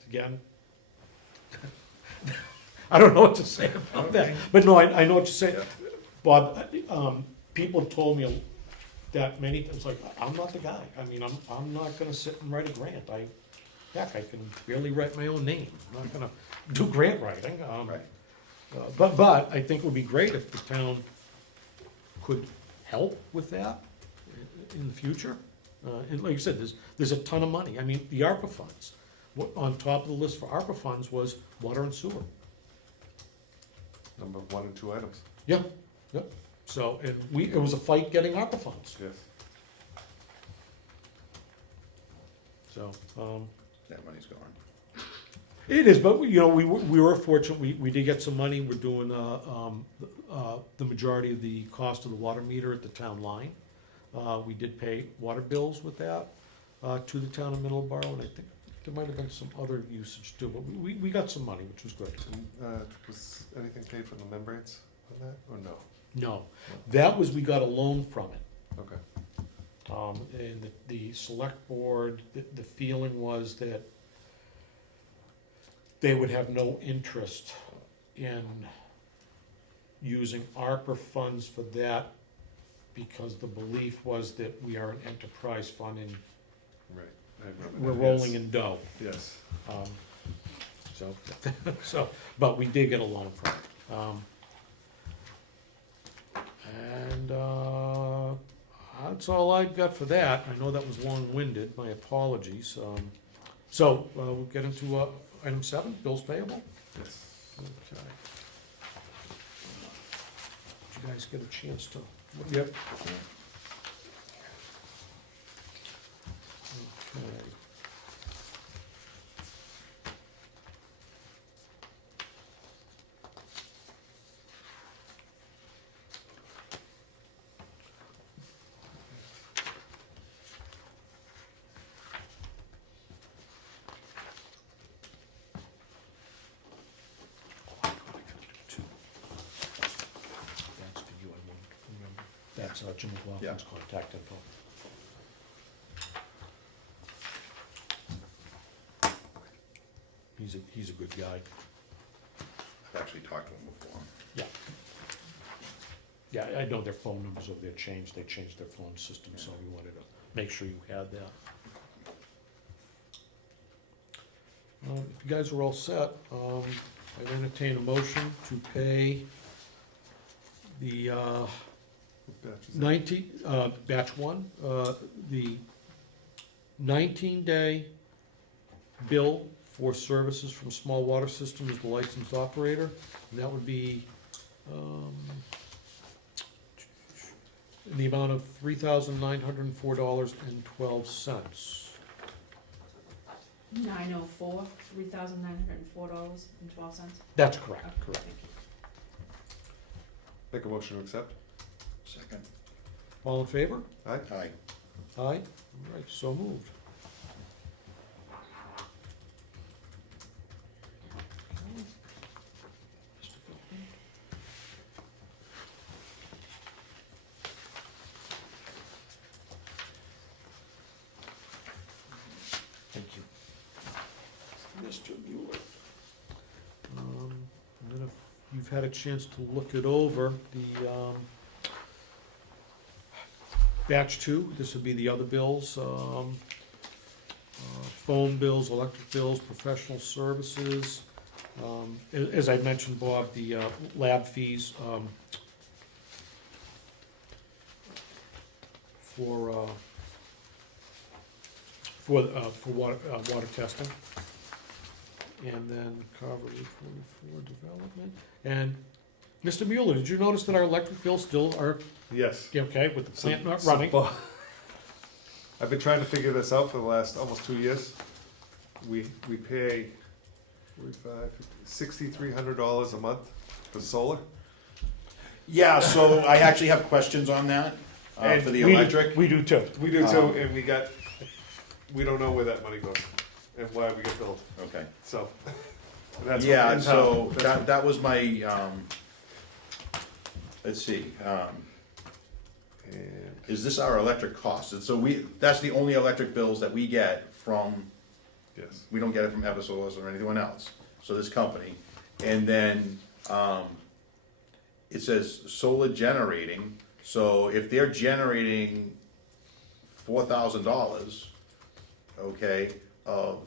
again, I don't know what to say about that, but no, I know what you're saying. Bob, people have told me that many times, like, I'm not the guy. I mean, I'm not gonna sit and write a grant. Heck, I can barely write my own name. I'm not gonna do grant writing. Right. But I think it would be great if the town could help with that in the future. And like you said, there's a ton of money. I mean, the ARPA funds, on top of the list for ARPA funds was water and sewer. Number 1 and 2 items, Yeah, yep. So, and it was a fight getting ARPA funds, yes. so, That money's gone. it is, but, you know, we were fortunate, we did get some money. We're doing, the majority of the cost of the water meter at the town line. We did pay water bills with that, to the town of Middleborough, and I think there might have been some other usage too, but we got some money, which was good. And, was anything paid for the membranes on that, or no? No, that was, we got a loan from it. Okay, And the select board, the feeling was that they would have no interest in using ARPA funds for that, because the belief was that we are an enterprise fund and right. I remember we're that, rolling yes. in dough. Yes, So, but we did get a loan from it. And that's all I've got for that. I know that was long-winded, my apologies. So, we'll get into item 7, bills payable. yes. Okay. Did you guys get a chance to look? Yep. Okay. That's for you, I won't That's Jim McLaughlin's contact info. He's a good guy. I've actually talked to him before. Yeah. Yeah, I know their phone numbers over there changed. They changed their phone system, so we wanted to make sure you had that. If you guys are all set, I entertain a motion to pay the What batch is that? 19, batch one, the 19-day bill for services from Small Water System as the licensed operator. And that would be in the amount of $3,904.12. 904, $3,904.12. That's correct, correct. Make a motion to accept? Second. All in favor? Aye? Aye. Aye? All right, so moved. Thank you. Mr. Mueller. And then if you've had a chance to look it over, the, batch two, this would be the other bills, phone bills, electric bills, professional services. As I mentioned, Bob, the lab fees for water testing. And then Carver Route 44 development. And Mr. Mueller, did you notice that our electric bills still are Yes. okay with the plant not So- running? I've been trying to figure this out for the last almost 2 years. We pay $6,300 a month for solar. Yeah, so I actually have questions on that, And for the We do- electric. We do too. We do too, and we don't know where that money goes and why we get billed, Okay. so. that's Yeah, what- so that's that was my, let's see, And is this our electric cost? And so that's the only electric bills that we get from, yes, we don't get it from Eversource or anyone else, so this company. And then, it says solar generating, so if they're generating $4,000, okay, of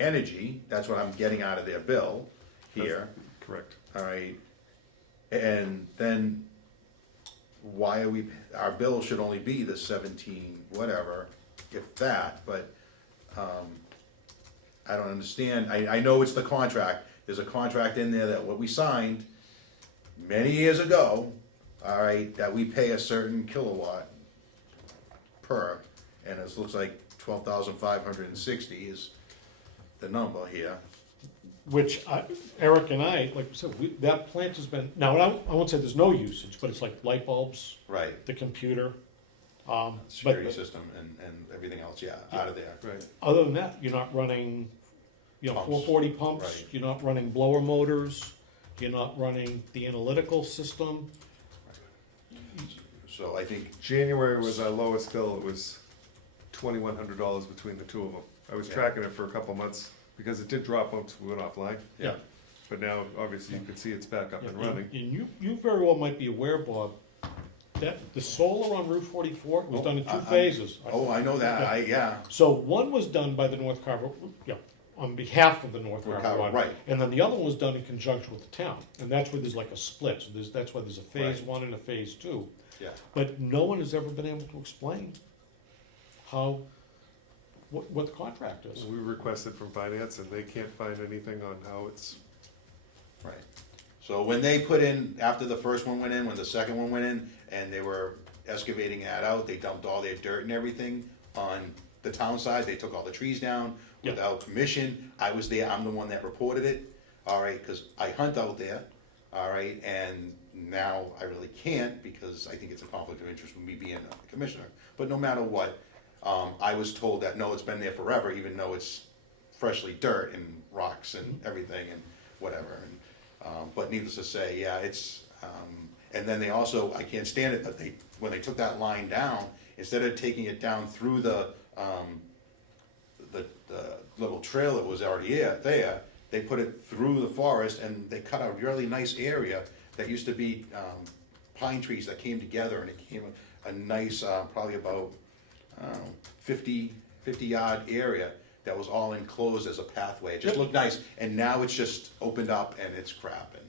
energy, that's what I'm getting out of their bill here, correct. all right? And then why are we, our bill should only be the 17, whatever, if that, but, I don't understand. I know it's the contract. There's a contract in there that what we signed many years ago, all right, that we pay a certain kilowatt per, and it looks like 12,560 is the number here. Which Eric and I, like I said, that plant has been, now, I won't say there's no usage, but it's like light bulbs, Right. the computer. Security But system and everything else, yeah, out of there. Right. other than that, you're not running, Pumps. 440 pumps, Right. you're not running blower motors, you're not running the analytical system. So I think, January was our lowest bill, it was $2,100 between the two of them. I was Yeah. tracking it for a couple months, because it did drop once we went offline, yeah, but now, obviously, you can see it's back up and running. And you very well might be aware, Bob, that the solar on Route 44 was done in two phases. oh, I know that, yeah, So one was done by the North Carver, on behalf of the North North Carver Carver, Water. right. And then the other one was done in conjunction with the town, and that's where there's like a split, so that's why there's a phase Right. 1 and a phase 2. yeah. But no one has ever been able to explain what the contract is. We requested from finance, and they can't find anything on how it's, Right. So when they put in, after the first one went in, when the second one went in, and they were excavating that out, they dumped all their dirt and everything on the town side, they took all the trees down Yeah. without permission. I was there, I'm the one that reported it, all right, because I hunt out there, all right, and now I really can't, because I think it's a conflict of interest with me being a commissioner. But no matter what, I was told that, no, it's been there forever, even though it's freshly dirt and rocks and everything and whatever. And, but needless to say, yeah, it's, And then they also, I can't stand it, but when they took that line down, instead of taking it down through the little trail that was already there, they put it through the forest, and they cut a really nice area that used to be pine trees that came together, and it became a nice, probably about, I don't know, 50-yard area that was all enclosed as a pathway. It just looked nice, and now it's just opened up and it's crap, and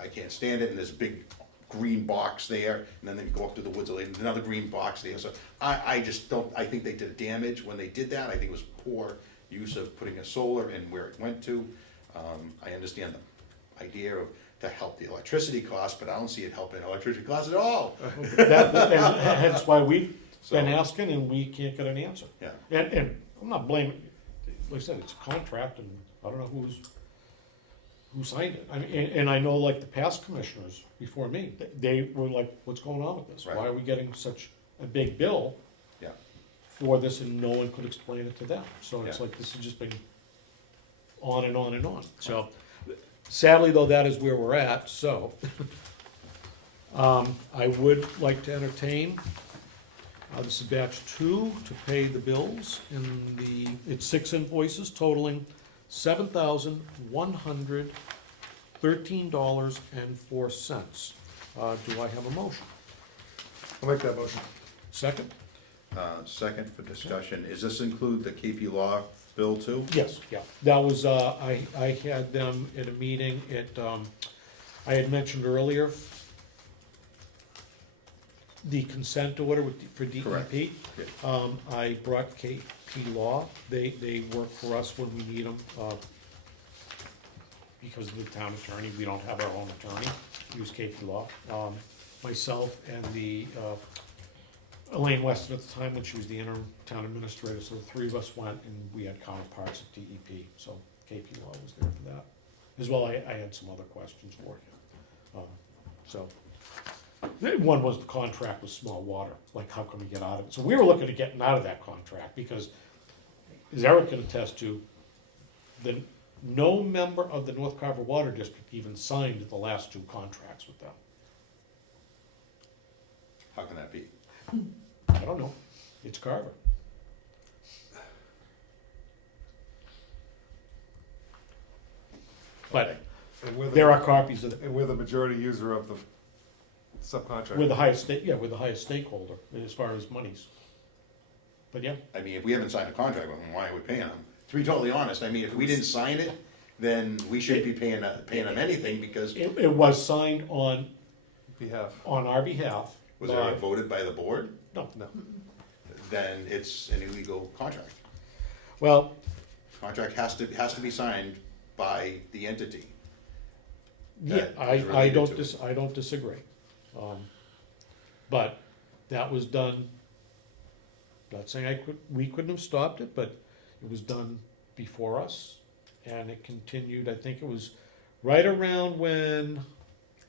I can't stand it, and there's a big green box there, and then they go up to the woods, and there's another green box there, so I just don't, I think they did damage when they did that. I think it was poor use of putting a solar in where it went to. I understand the idea of to help the electricity costs, but I don't see it helping electricity costs at all. And hence why we've been asking and we can't get an answer. Yeah. And I'm not blaming, like I said, it's a contract and I don't know who signed it. I mean, and I know like the past commissioners before me, they were like, what's going on with this? Right. Why are we getting such a big bill Yeah. for this and no one could explain it to them? So it's Yeah. like, this has just been on and on and on. So sadly though, that is where we're at, so. I would like to entertain, this is batch 2, to pay the bills it's 6 invoices totaling $7,113.04. Do I have a motion? I'll make that motion. Second? Second for discussion, does this include the KP Law bill too? Yes, yeah, that was, I had them in a meeting I had mentioned earlier, the consent order for Correct. DEP. Yeah. I brought KP Law, they work for us when we need them, because of the town attorney, we don't have our own attorney, use KP Law. Myself and Elaine Weston at the time, when she was the interim town administrator, so the three of us went and we had counterparts at DEP, so KP Law was there for that. As well, I had some other questions for you. One was the contract with small water, like how can we get out of it? So we were looking at getting out of that contract because, as Eric can attest to, no member of the North Carver Water District even signed the last 2 contracts with them. How can that be? I don't know, it's Carver. But And we're there the, are copies of, and we're the majority user of the subcontract. we're the highest stakeholder as far as monies. But yeah, I mean, if we haven't signed a contract with them, why are we paying them? To be totally honest, I mean, if we didn't sign it, then we shouldn't be paying them anything, because it was signed on Behalf. our behalf. was it voted by the board? No, No. Then it's an illegal contract. well, Contract has to be signed by the entity. yeah, That is I related to it. I don't disagree. But that was done, not saying we couldn't have stopped it, but it was done before us, and it continued, I think it was right around when,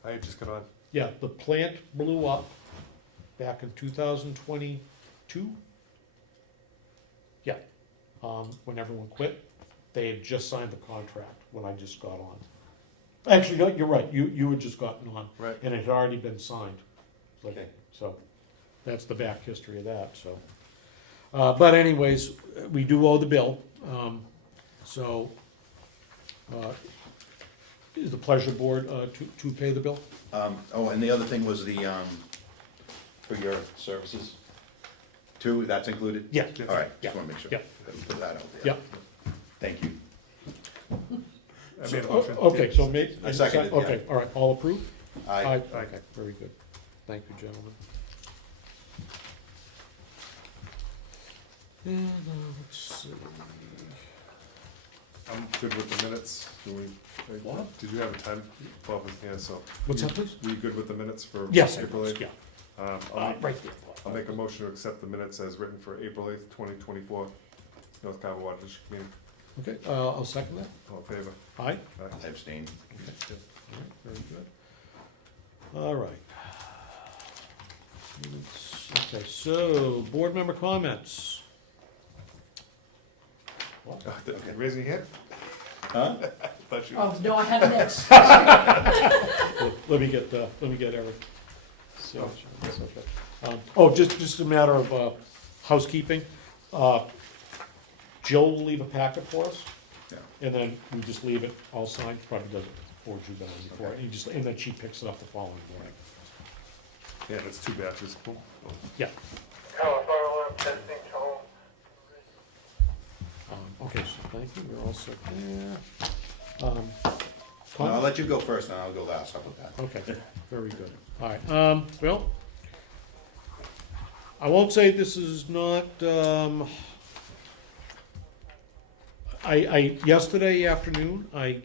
I had just got on. yeah, the plant blew up back in 2022. Yeah, when everyone quit, they had just signed the contract when I just got on. Actually, no, you're right, you had just gotten on. Right. And it had already been signed. Like, Okay. so, that's the back history of that, so. But anyways, we do owe the bill, so, is the pleasure board, to pay the bill? And the other thing was for your services, too, that's included? Yeah. All right, Yeah. just wanna make sure. Yeah. That we put that out there. Yeah. Thank you. I made a Oh, motion. okay, so I seconded, yeah. Okay, all right, all approved? Aye. Okay, very good. Thank you, gentlemen. And, let's see. I'm good with the minutes. Do we, What? Did you have a time? Bob was here, so. What's that, please? Were you good with the minutes for Yes, I April was, 8th? yeah. I'll Right there. I'll make a motion to accept the minutes as written for April 8th, 2024, North Carver Water District meeting. Okay, I'll second that. All in favor? Aye? Aye. I abstain. All right, very good. All right. Okay, so, board member comments. What? Okay. Raising your hand? Huh? Thought you. Oh, no, I have next. Let me get Eric. So, that's okay. Oh, just a matter of housekeeping. Jill will leave a packet for us, Yeah. and then we just leave it all signed, probably does it before you've been on before, Okay. and then she picks it up the following morning. Yeah, that's 2 batches. Boom. Yeah. Carver, testing tone. Okay, so thank you, we're all set there. No, I'll let you go first, and I'll go last, how about that? Okay, very good. All right, well, I won't say this is not, yesterday afternoon, I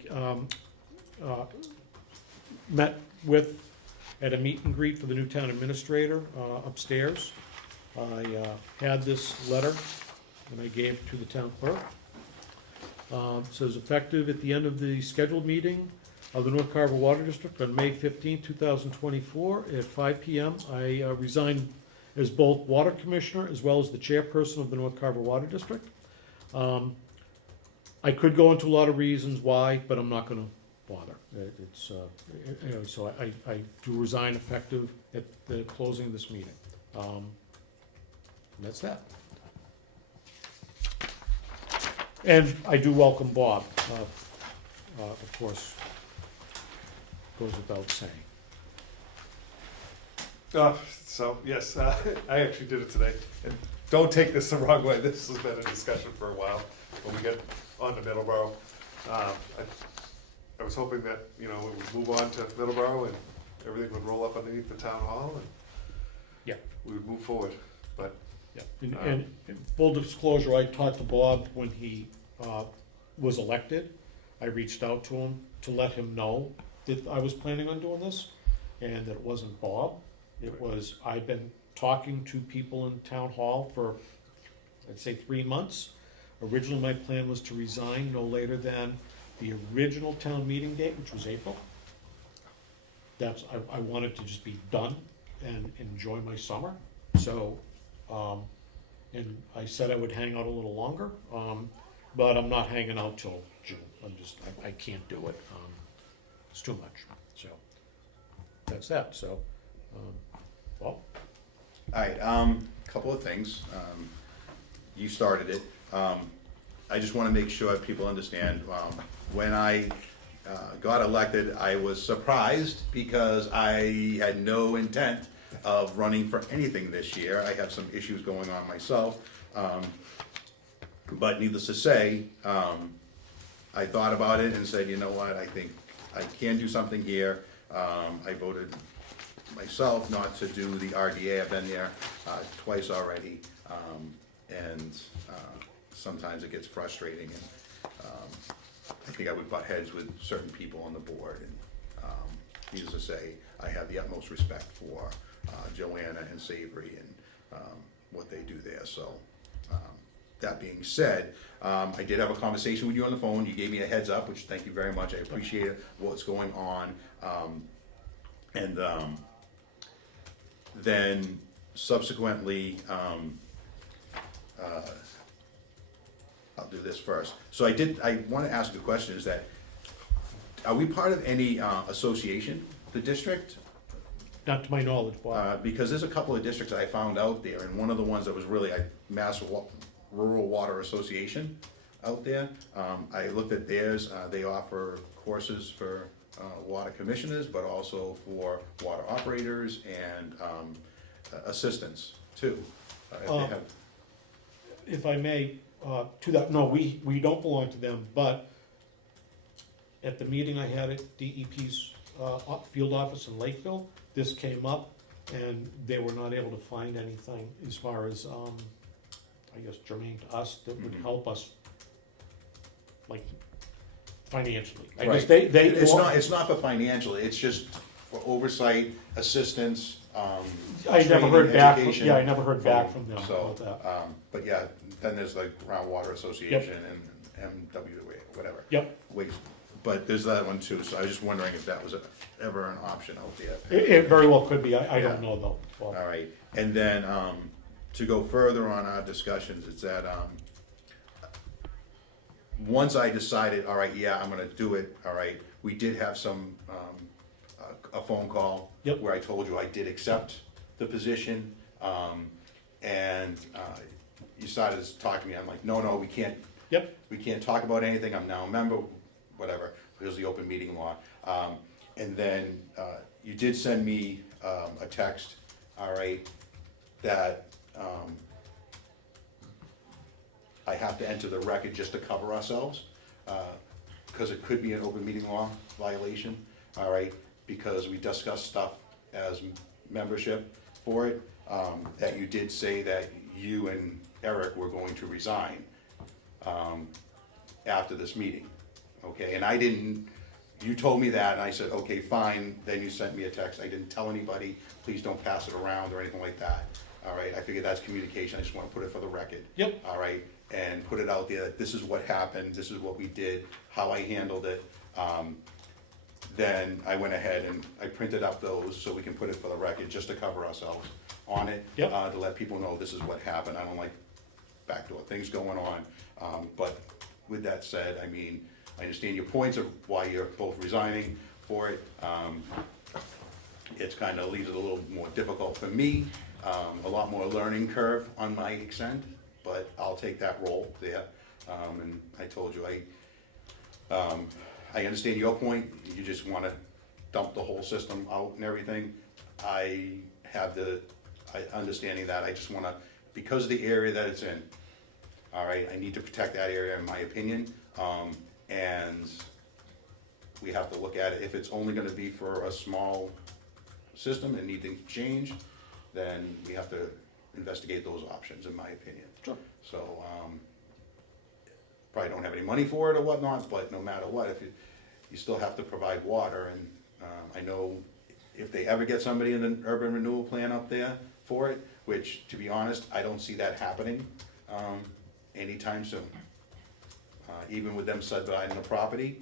met with, at a meet and greet for the new town administrator upstairs. I had this letter, and I gave to the town clerk. Says effective at the end of the scheduled meeting of the North Carver Water District on May 15, 2024, at 5 PM. I resigned as both Water Commissioner as well as the Chairperson of the North Carver Water District. I could go into a lot of reasons why, but I'm not gonna bother. It's, so I do resign effective at the closing of this meeting. And that's that. And I do welcome Bob, of course, goes without saying. So, yes, I actually did it today. And don't take this the wrong way, this has been a discussion for a while when we get on to Middleborough. I was hoping that, you know, we would move on to Middleborough and everything would roll up underneath the town hall and Yeah. we would move forward, but Yeah, and full disclosure, I talked to Bob when he was elected. I reached out to him to let him know that I was planning on doing this, and that it wasn't Bob. It was, I've been talking to people in town hall for, I'd say, 3 months. Originally, my plan was to resign no later than the original town meeting date, which was April. I wanted to just be done and enjoy my summer, so, and I said I would hang out a little longer, but I'm not hanging out till June. I can't do it. It's too much, so, that's that, so, well, All right, couple of things. You started it. I just want to make sure people understand, when I got elected, I was surprised because I had no intent of running for anything this year. I have some issues going on myself. But needless to say, I thought about it and said, you know what, I think I can do something here. I voted myself not to do the RDA. I've been there twice already, and sometimes it gets frustrating. And I think I would butt heads with certain people on the board. And needless to say, I have the utmost respect for Joanna and Savory and what they do there. So that being said, I did have a conversation with you on the phone. You gave me a heads up, which thank you very much. I appreciate it, what's going on. And then subsequently, I'll do this first. So I want to ask a question, is that, are we part of any association, the district? not to my knowledge, Bob. Because there's a couple of districts I found out there, and one of the ones that was really Rural Water Association out there. I looked at theirs. They offer courses for water commissioners, but also for water operators and assistants too. If they have- If I may, to that, no, we don't belong to them, but at the meeting I had at DEP's field office in Lakeville, this came up, and they were not able to find anything as far as, I guess, germane to us, that would help us, like, financially. I guess Right. they. It's not for financial, it's just for oversight, assistance, I never training, heard back, education. I never heard back from them So, about that. but yeah, then there's like Groundwater Association and MWA, whatever. Yep, Waste, but there's that one too, so I was just wondering if that was ever an option out there. it very well could be, I Yeah. don't know though. Bob. All right, and then, to go further on our discussions, it's that, once I decided, all right, yeah, I'm gonna do it, all right, we did have some, a phone call Yep. where I told you I did accept the position, and you started talking to me, I'm like, no, we can't Yep, talk about anything, I'm now a member, whatever, here's the open meeting law. And then, you did send me, a text, all right, that, I have to enter the record just to cover ourselves, because it could be an open meeting law violation, all right, because we discussed stuff as membership for it, that you did say that you and Eric were going to resign, after this meeting, okay, and I didn't, you told me that, and I said, okay, fine, then you sent me a text, I didn't tell anybody, please don't pass it around or anything like that, all right, I figured that's communication, I just wanna put it for the record. Yep. All right, and put it out there, that this is what happened, this is what we did, how I handled it, then I went ahead and I printed up those, so we can put it for the record, just to cover ourselves on it. Yep. To let people know this is what happened, I don't like backdoor things going on, but with that said, I mean, I understand your points of why you're both resigning for it. It's kinda leaves it a little more difficult for me, a lot more learning curve on my extent, but I'll take that role there. And I told you, I understand your point, you just wanna dump the whole system out and everything. I have the understanding that, I just wanna, because of the area that it's in, all right, I need to protect that area in my opinion, and we have to look at it, if it's only gonna be for a small system and needing to change, then we have to investigate those options, in my opinion. sure. So, probably don't have any money for it or whatnot, but no matter what, if you still have to provide water, and, I know if they ever get somebody in an urban renewal plan up there for it, which, to be honest, I don't see that happening, anytime soon. Even with them subdividing the property,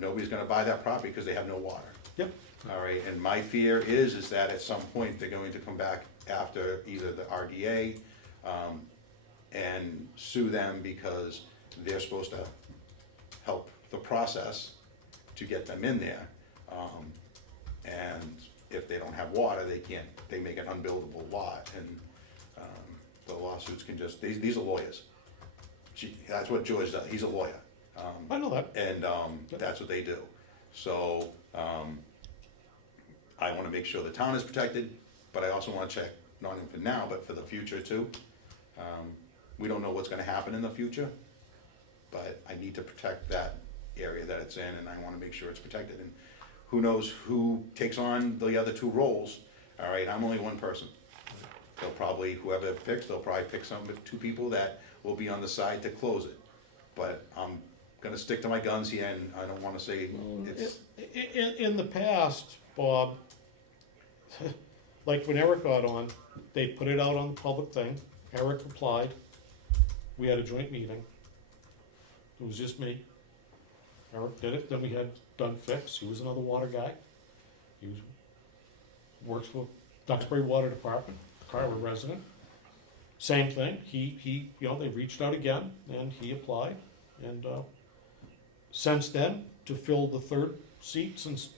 nobody's gonna buy that property because they have no water. Yep, All right, and my fear is that at some point, they're going to come back after either the RDA, and sue them because they're supposed to help the process to get them in there. And if they don't have water, they make an unbuildable lot, and, the lawsuits can just, these are lawyers. That's what George does, he's a lawyer. I know that. And, that's what they do. So, I wanna make sure the town is protected, but I also wanna check, not only for now, but for the future too. We don't know what's gonna happen in the future, but I need to protect that area that it's in, and I wanna make sure it's protected. And who knows who takes on the other two roles, all right, I'm only one person. They'll probably, whoever picks, they'll probably pick two people that will be on the side to close it. But I'm gonna stick to my guns here, and I don't wanna say it's, In the past, Bob, like when Eric got on, they put it out on the public thing, Eric replied, we had a joint meeting. It was just me. Eric did it, then we had Doug Fix, he was another water guy. He works for Duxbury Water Department, Carver resident. Same thing, he, they reached out again, and he applied, and, since then, to fill the third seat, since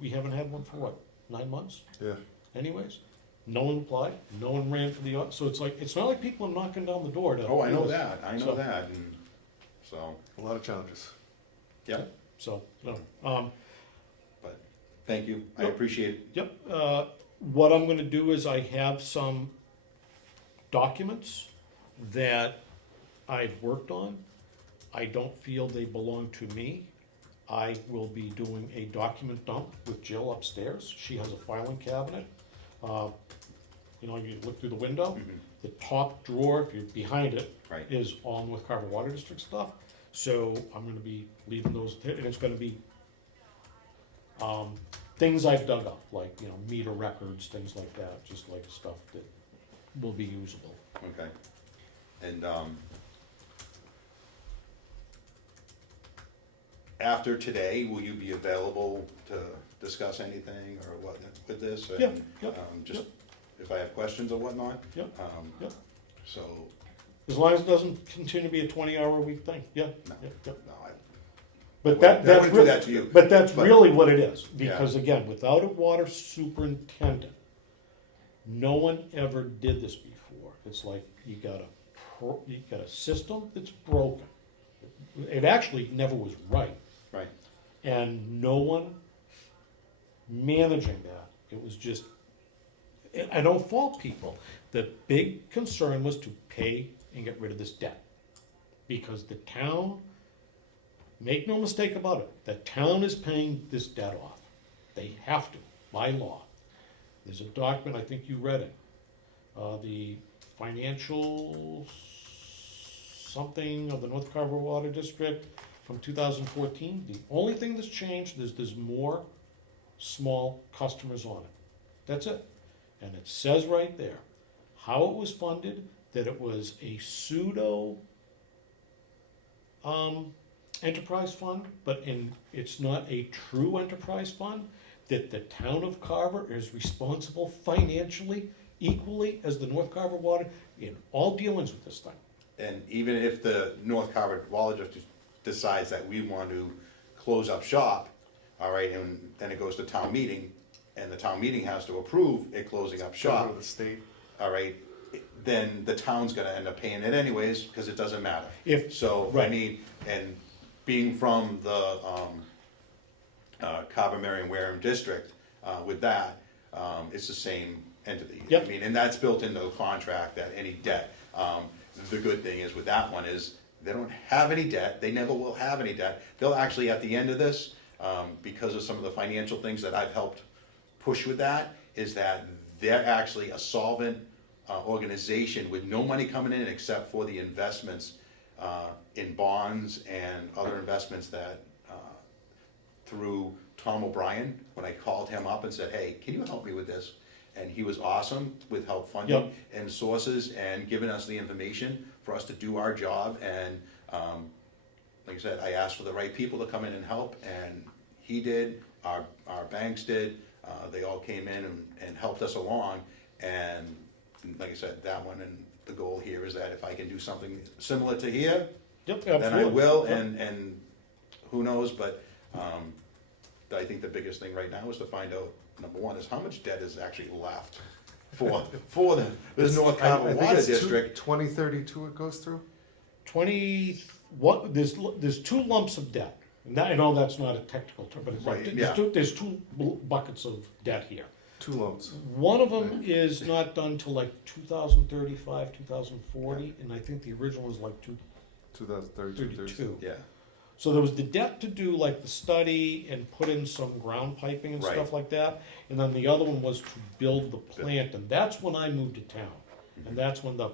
we haven't had one for what, 9 months Yeah. anyways? No one applied, no one ran for the, so it's like, it's not like people are knocking down the door to. oh, I know that, So- and so, A lot of challenges. yeah, So, no, but, thank you, I Yep. appreciate it. yep, what I'm gonna do is I have some documents that I've worked on. I don't feel they belong to me. I will be doing a document dump with Jill upstairs. She has a filing cabinet. You look through the window, Mhm. the top drawer, if you're behind it, Right. is all North Carver Water District stuff. So I'm gonna be leaving those, and it's gonna be, things I've dug up, like, meter records, things like that, just like stuff that will be usable. Okay, and, after today, will you be available to discuss anything or what with this? And, Yeah, yep, Just yep. if I have questions or whatnot? Yep, yep. So, As long as it doesn't continue to be a 20-hour-a-week thing, yeah, No. yeah, yeah. no, But I that's wouldn't do that to you. But that's But- really what it is, Yeah. because again, without a water superintendent, no one ever did this before. It's like you got a system that's broken. It actually never was right, Right. and no one managing that. It was just, I don't fault people. The big concern was to pay and get rid of this debt. Because the town, make no mistake about it, the town is paying this debt off. They have to, by law. There's a document, I think you read it, the financial something of the North Carver Water District from 2014. The only thing that's changed is there's more small customers on it. That's it. And it says right there how it was funded, that it was a pseudo enterprise fund, but it's not a true enterprise fund, that the town of Carver is responsible financially equally as the North Carver Water in all dealings with this thing. And even if the North Carver Water District decides that we want to close up shop, all right, and then it goes to town meeting, and the town meeting has to approve it closing up Go shop, to the state. all right, then the town's gonna end up paying it anyways, because it doesn't matter. If- So, I right. mean, and being from the, Carver, Marion, Wareham district, with that, it's the same entity. Yep. I mean, and that's built into the contract, that any debt, the good thing is with that one is, they don't have any debt, they never will have any debt. They'll actually, at the end of this, because of some of the financial things that I've helped push with that, is that they're actually a solvent organization with no money coming in except for the investments in bonds and other investments that, through Tom O'Brien, when I called him up and said, hey, can you help me with this? And he was awesome with help funding Yep. and sources and giving us the information for us to do our job. And like I said, I asked for the right people to come in and help, and he did, our banks did. They all came in and helped us along. And like I said, that one, and the goal here is that if I can do something similar to here, Yep, then I absolutely. will, Yep. and who knows, but I think the biggest thing right now is to find out, number one, is how much debt is actually left for the North Carver I think Water it's District. 2032 it goes through? there's two lumps of debt. And I know that's not a technical term, but it's like, Right, yeah. there's two buckets of debt here. 2 loans. One of them is not done till like 2035, 2040, and I think the original is like 2032. 232. Yeah, So there was the debt to do like the study and put in some ground piping and Right. stuff like that. And then the other one was to build the plant, and that's when I moved to town. And that's when the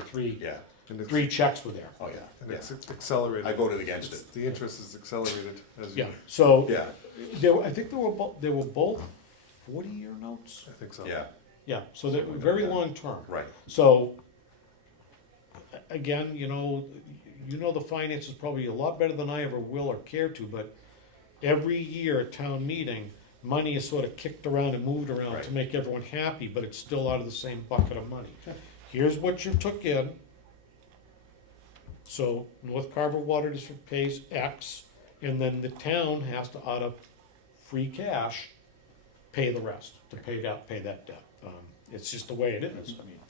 three, yeah, And it's, three checks were there. oh, yeah, and yeah. it's accelerated. I voted against it. The interest is accelerated as you. Yeah, so Yeah, I think they were both 40-year notes. I think so. yeah, Yeah, so they were very long term. right. So, again, you know the finances probably a lot better than I ever will or care to, but every year at town meeting, money is sort of kicked around and moved around to Right. make everyone happy, but it's still out of the same bucket of money. Here's what you took in. So North Carver Water District pays X, and then the town has to, out of free cash, pay the rest, to pay that debt. It's just the way it is, I mean.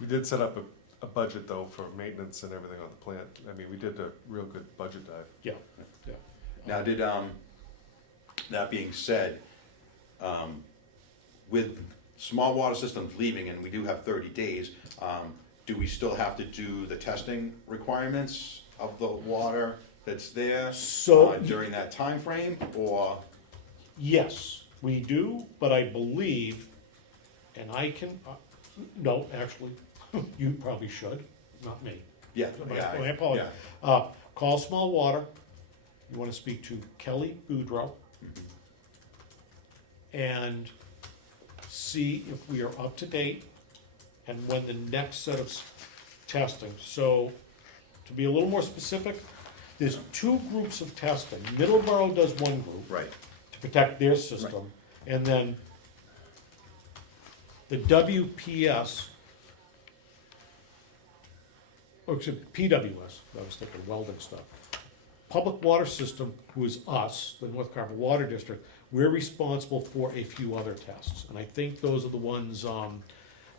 We did set up a budget though for maintenance and everything on the plant. I mean, we did a real good budget dive. Yeah, yeah. Now, did, that being said, with small water systems leaving, and we do have 30 days, do we still have to do the testing requirements of the water that's there So- during that time frame, or? Yes, we do, but I believe, and I can, no, actually, you probably should, not me. Yeah, yeah. I apologize. Call Small Water, you wanna speak to Kelly Boudreau, and see if we are up to date and when the next set of testing. So, to be a little more specific, there's 2 groups of testing. Middleborough does one group Right, to protect their system, and then the WPS, or excuse me, PWS, I was thinking welding stuff, public water system, who is us, the North Carver Water District, we're responsible for a few other tests. And I think those are the ones,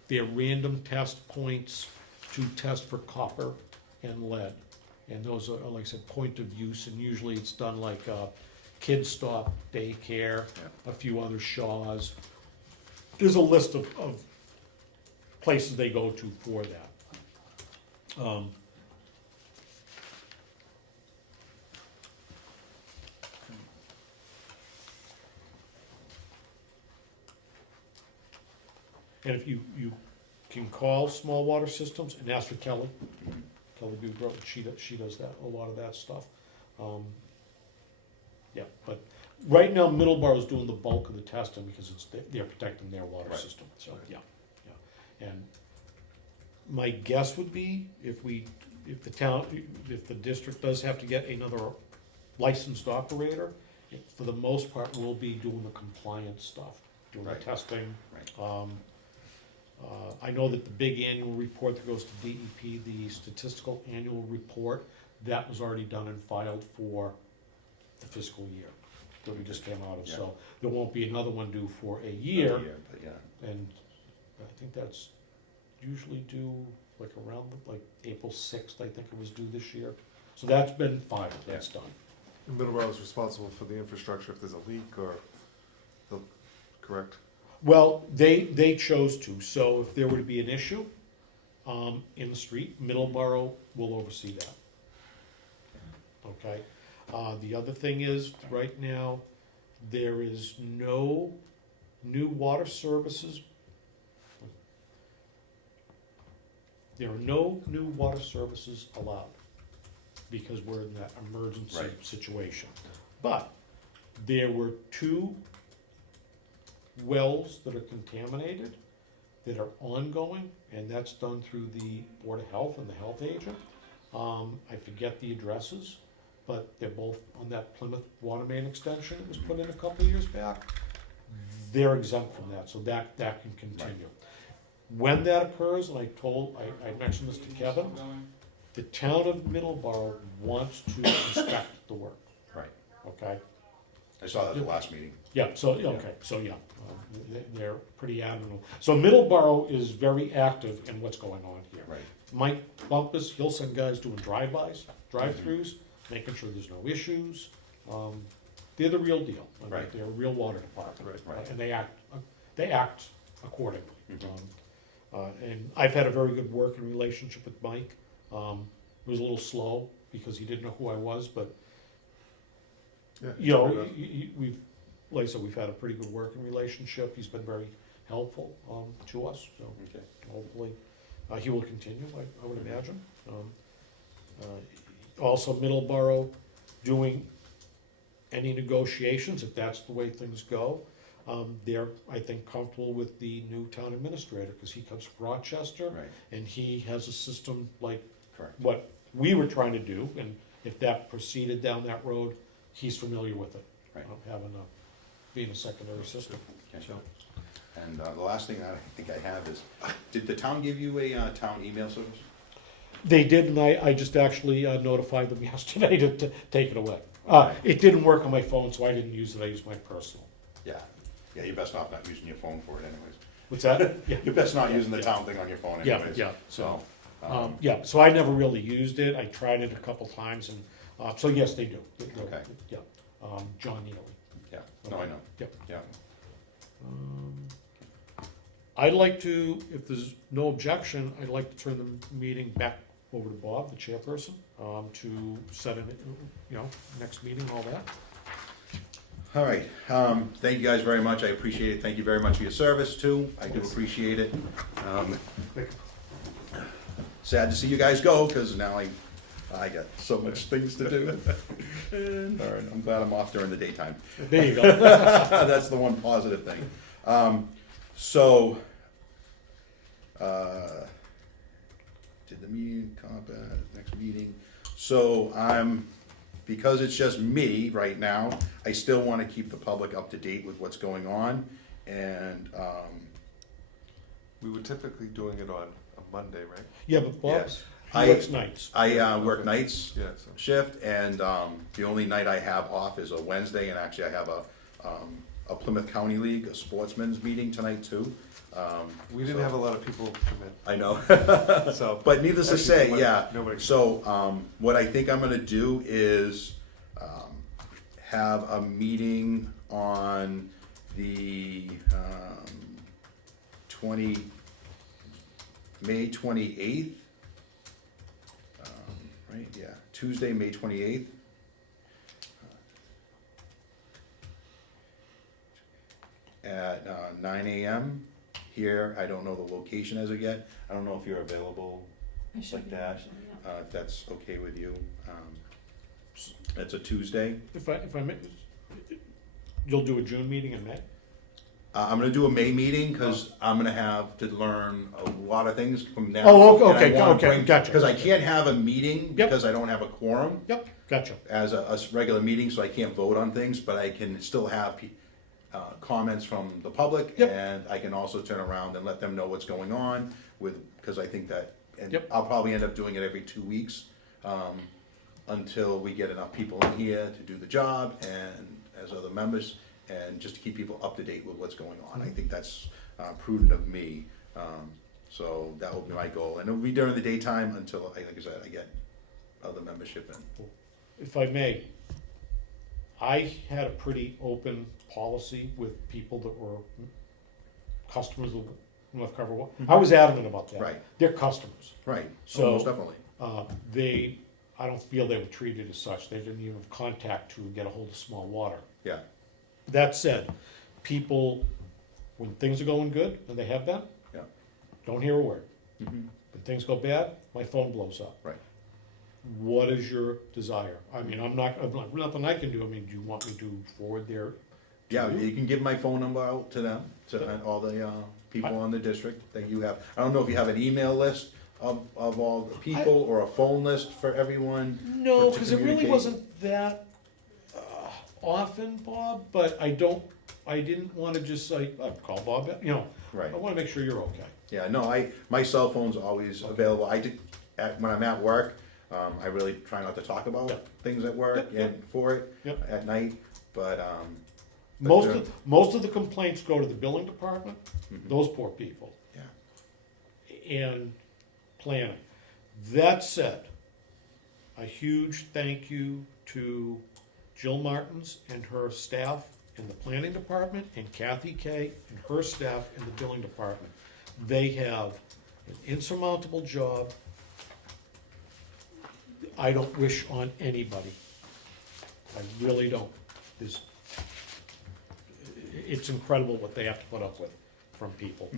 they're random test points to test for copper and lead. And those are, like I said, point of use, and usually it's done like Kid Stop Daycare, a few other Shaws. There's a list of places they go to for that. And if you can call Small Water Systems and ask for Kelly, Kelly Bugro, she does that, a lot of that stuff. Yeah, but right now Middleborough's doing the bulk of the testing because they're protecting their water Right. system, so, yeah. And my guess would be if the district does have to get another licensed operator, for the most part, we'll be doing the compliance stuff, doing the Right. testing. Right. I know that the big annual report that goes to DEP, the statistical annual report, that was already done and filed for the fiscal year that we just came out of, so there won't be another one due for a year. But yeah. And I think that's usually due like around like April 6th, I think it was due this year. So that's been filed, that's done. Middleborough is responsible for the infrastructure if there's a leak or, correct? Well, they chose to, so if there were to be an issue in the street, Middleborough will oversee that. Okay? The other thing is, right now, there is no new water services. There are no new water services allowed, because we're in that emergency Right. situation. But there were 2 wells that are contaminated, that are ongoing, and that's done through the Board of Health and the health agent. I forget the addresses, but they're both on that Plymouth water main extension that was put in a couple of years back. They're exempt from that, so that can continue. When that occurs, and I mentioned this to Kevin, the town of Middleborough wants to inspect the work, Right. okay? I saw that at the last meeting. Yeah, so, okay, so yeah, they're pretty adamant. So Middleborough is very active in what's going on here. Right. Mike Bumpus, he'll send guys doing drive-bys, drive-throughs, making sure there's no issues. They're the real deal. I mean, Right. They're a real water department. Right. Right. And they act accordingly. Mhm. And I've had a very good working relationship with Mike. It was a little slow because he didn't know who I was, but Yeah. you know, we've, like I said, we've had a pretty good working relationship. He's been very helpful to us, so Okay. hopefully he will continue, I would imagine. Also, Middleborough doing any negotiations, if that's the way things go. They're, I think, comfortable with the new town administrator, because he comes from Rochester, Right. and he has a system like Correct. what we were trying to do, and if that proceeded down that road, he's familiar with it. Right. Being a secondary system. Okay. And the last thing I think I have is, did the town give you a town email service? They did, and I just actually notified them yesterday to take it away. It didn't work on my phone, so I didn't use it, I used my personal. Yeah. Yeah, you're best off not using your phone for it anyways. What's that? Yeah. You're best not using the Yeah. town thing on your phone Yeah, anyways. yeah, So, Yeah, so I never really used it, I tried it a couple times, and, so yes, they do. Okay. Yeah, John Neely. yeah, no, I know. Yep. Yeah. I'd like to, if there's no objection, I'd like to turn the meeting back over to Bob, the chairperson, to set an, next meeting, all that. All right, thank you guys very much, I appreciate it, thank you very much for your service too, I do appreciate it. Sad to see you guys go, because now I got so much things to do. And, all right, I'm glad I'm off during the daytime. There you go. That's the one positive thing. Did the meeting, next meeting. So because it's just me right now, I still want to keep the public up to date with what's going on. And, We were typically doing it on a Monday, right? Yeah, but Bob, yes, I- works nights. I work nights Yeah, so. shift, and the only night I have off is a Wednesday, and actually I have a Plymouth County League, a sportsman's meeting tonight too. We didn't So- have a lot of people come I know. in, so. But needless to Actually, say, nobody- yeah, nobody- so, what I think I'm gonna do is, have a meeting on the, May 28th. Right, yeah, Tuesday, May 28th. At, 9 AM here, I don't know the location as of yet, I don't know if you're available I should like be, that, actually, yeah. if that's okay with you. It's a Tuesday. If I may, you'll do a June meeting in May? I'm gonna do a May meeting, cause I'm gonna have to learn a lot of things from now. Oh, okay, okay, gotcha. Cause I can't have a meeting Yep. because I don't have a quorum Yep, gotcha. as a regular meeting, so I can't vote on things, but I can still have comments from the public. Yep. And I can also turn around and let them know what's going on with, cause I think that, and Yep. I'll probably end up doing it every 2 weeks, until we get enough people in here to do the job and as other members, and just to keep people up to date with what's going on. I think that's prudent of me, so that will be my goal. And it'll be during the daytime until, like I said, I get other membership in. If I may, I had a pretty open policy with people that were customers of North Carver Water. I was adamant about that. Right. They're customers. Right, So- most definitely. I don't feel they were treated as such. They didn't even have contact to get a hold of small water. Yeah, That said, people, when things are going good, and they have been, yeah, don't hear a word. Mhm. When things go bad, my phone blows up. right. What is your desire? I mean, I'm not, nothing I can do. I mean, do you want me to forward their? Yeah, you can give my phone number out to them, to all the people on the district that you have. I don't know if you have an email list of all the people, or a phone list for everyone. No, to because it really communicate. wasn't that often, Bob, but I didn't want to just say, oh, call Bob, you know. Right. I want to make sure you're okay. Yeah, no, my cell phone's always available. I did, when I'm at work, I really try not to talk about Yep. things at work Yep, and for it Yep. at night, but, Most of the complaints go to the billing department, Mhm. those poor people, yeah, and planning. That said, a huge thank you to Jill Martins and her staff in the planning department, and Kathy Kay and her staff in the billing department. They have an insurmountable job. I don't wish on anybody. I really don't. It's incredible what they have to put up with from people.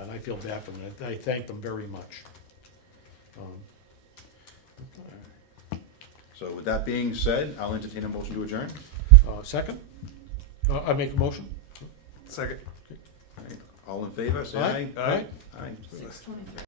And I feel bad for them. I thank them very much. so with that being said, I'll entertain a motion to adjourn. Second? I make a motion? Second. All right, all in favor, say Aye. aye. Aye. Aye. 6:23.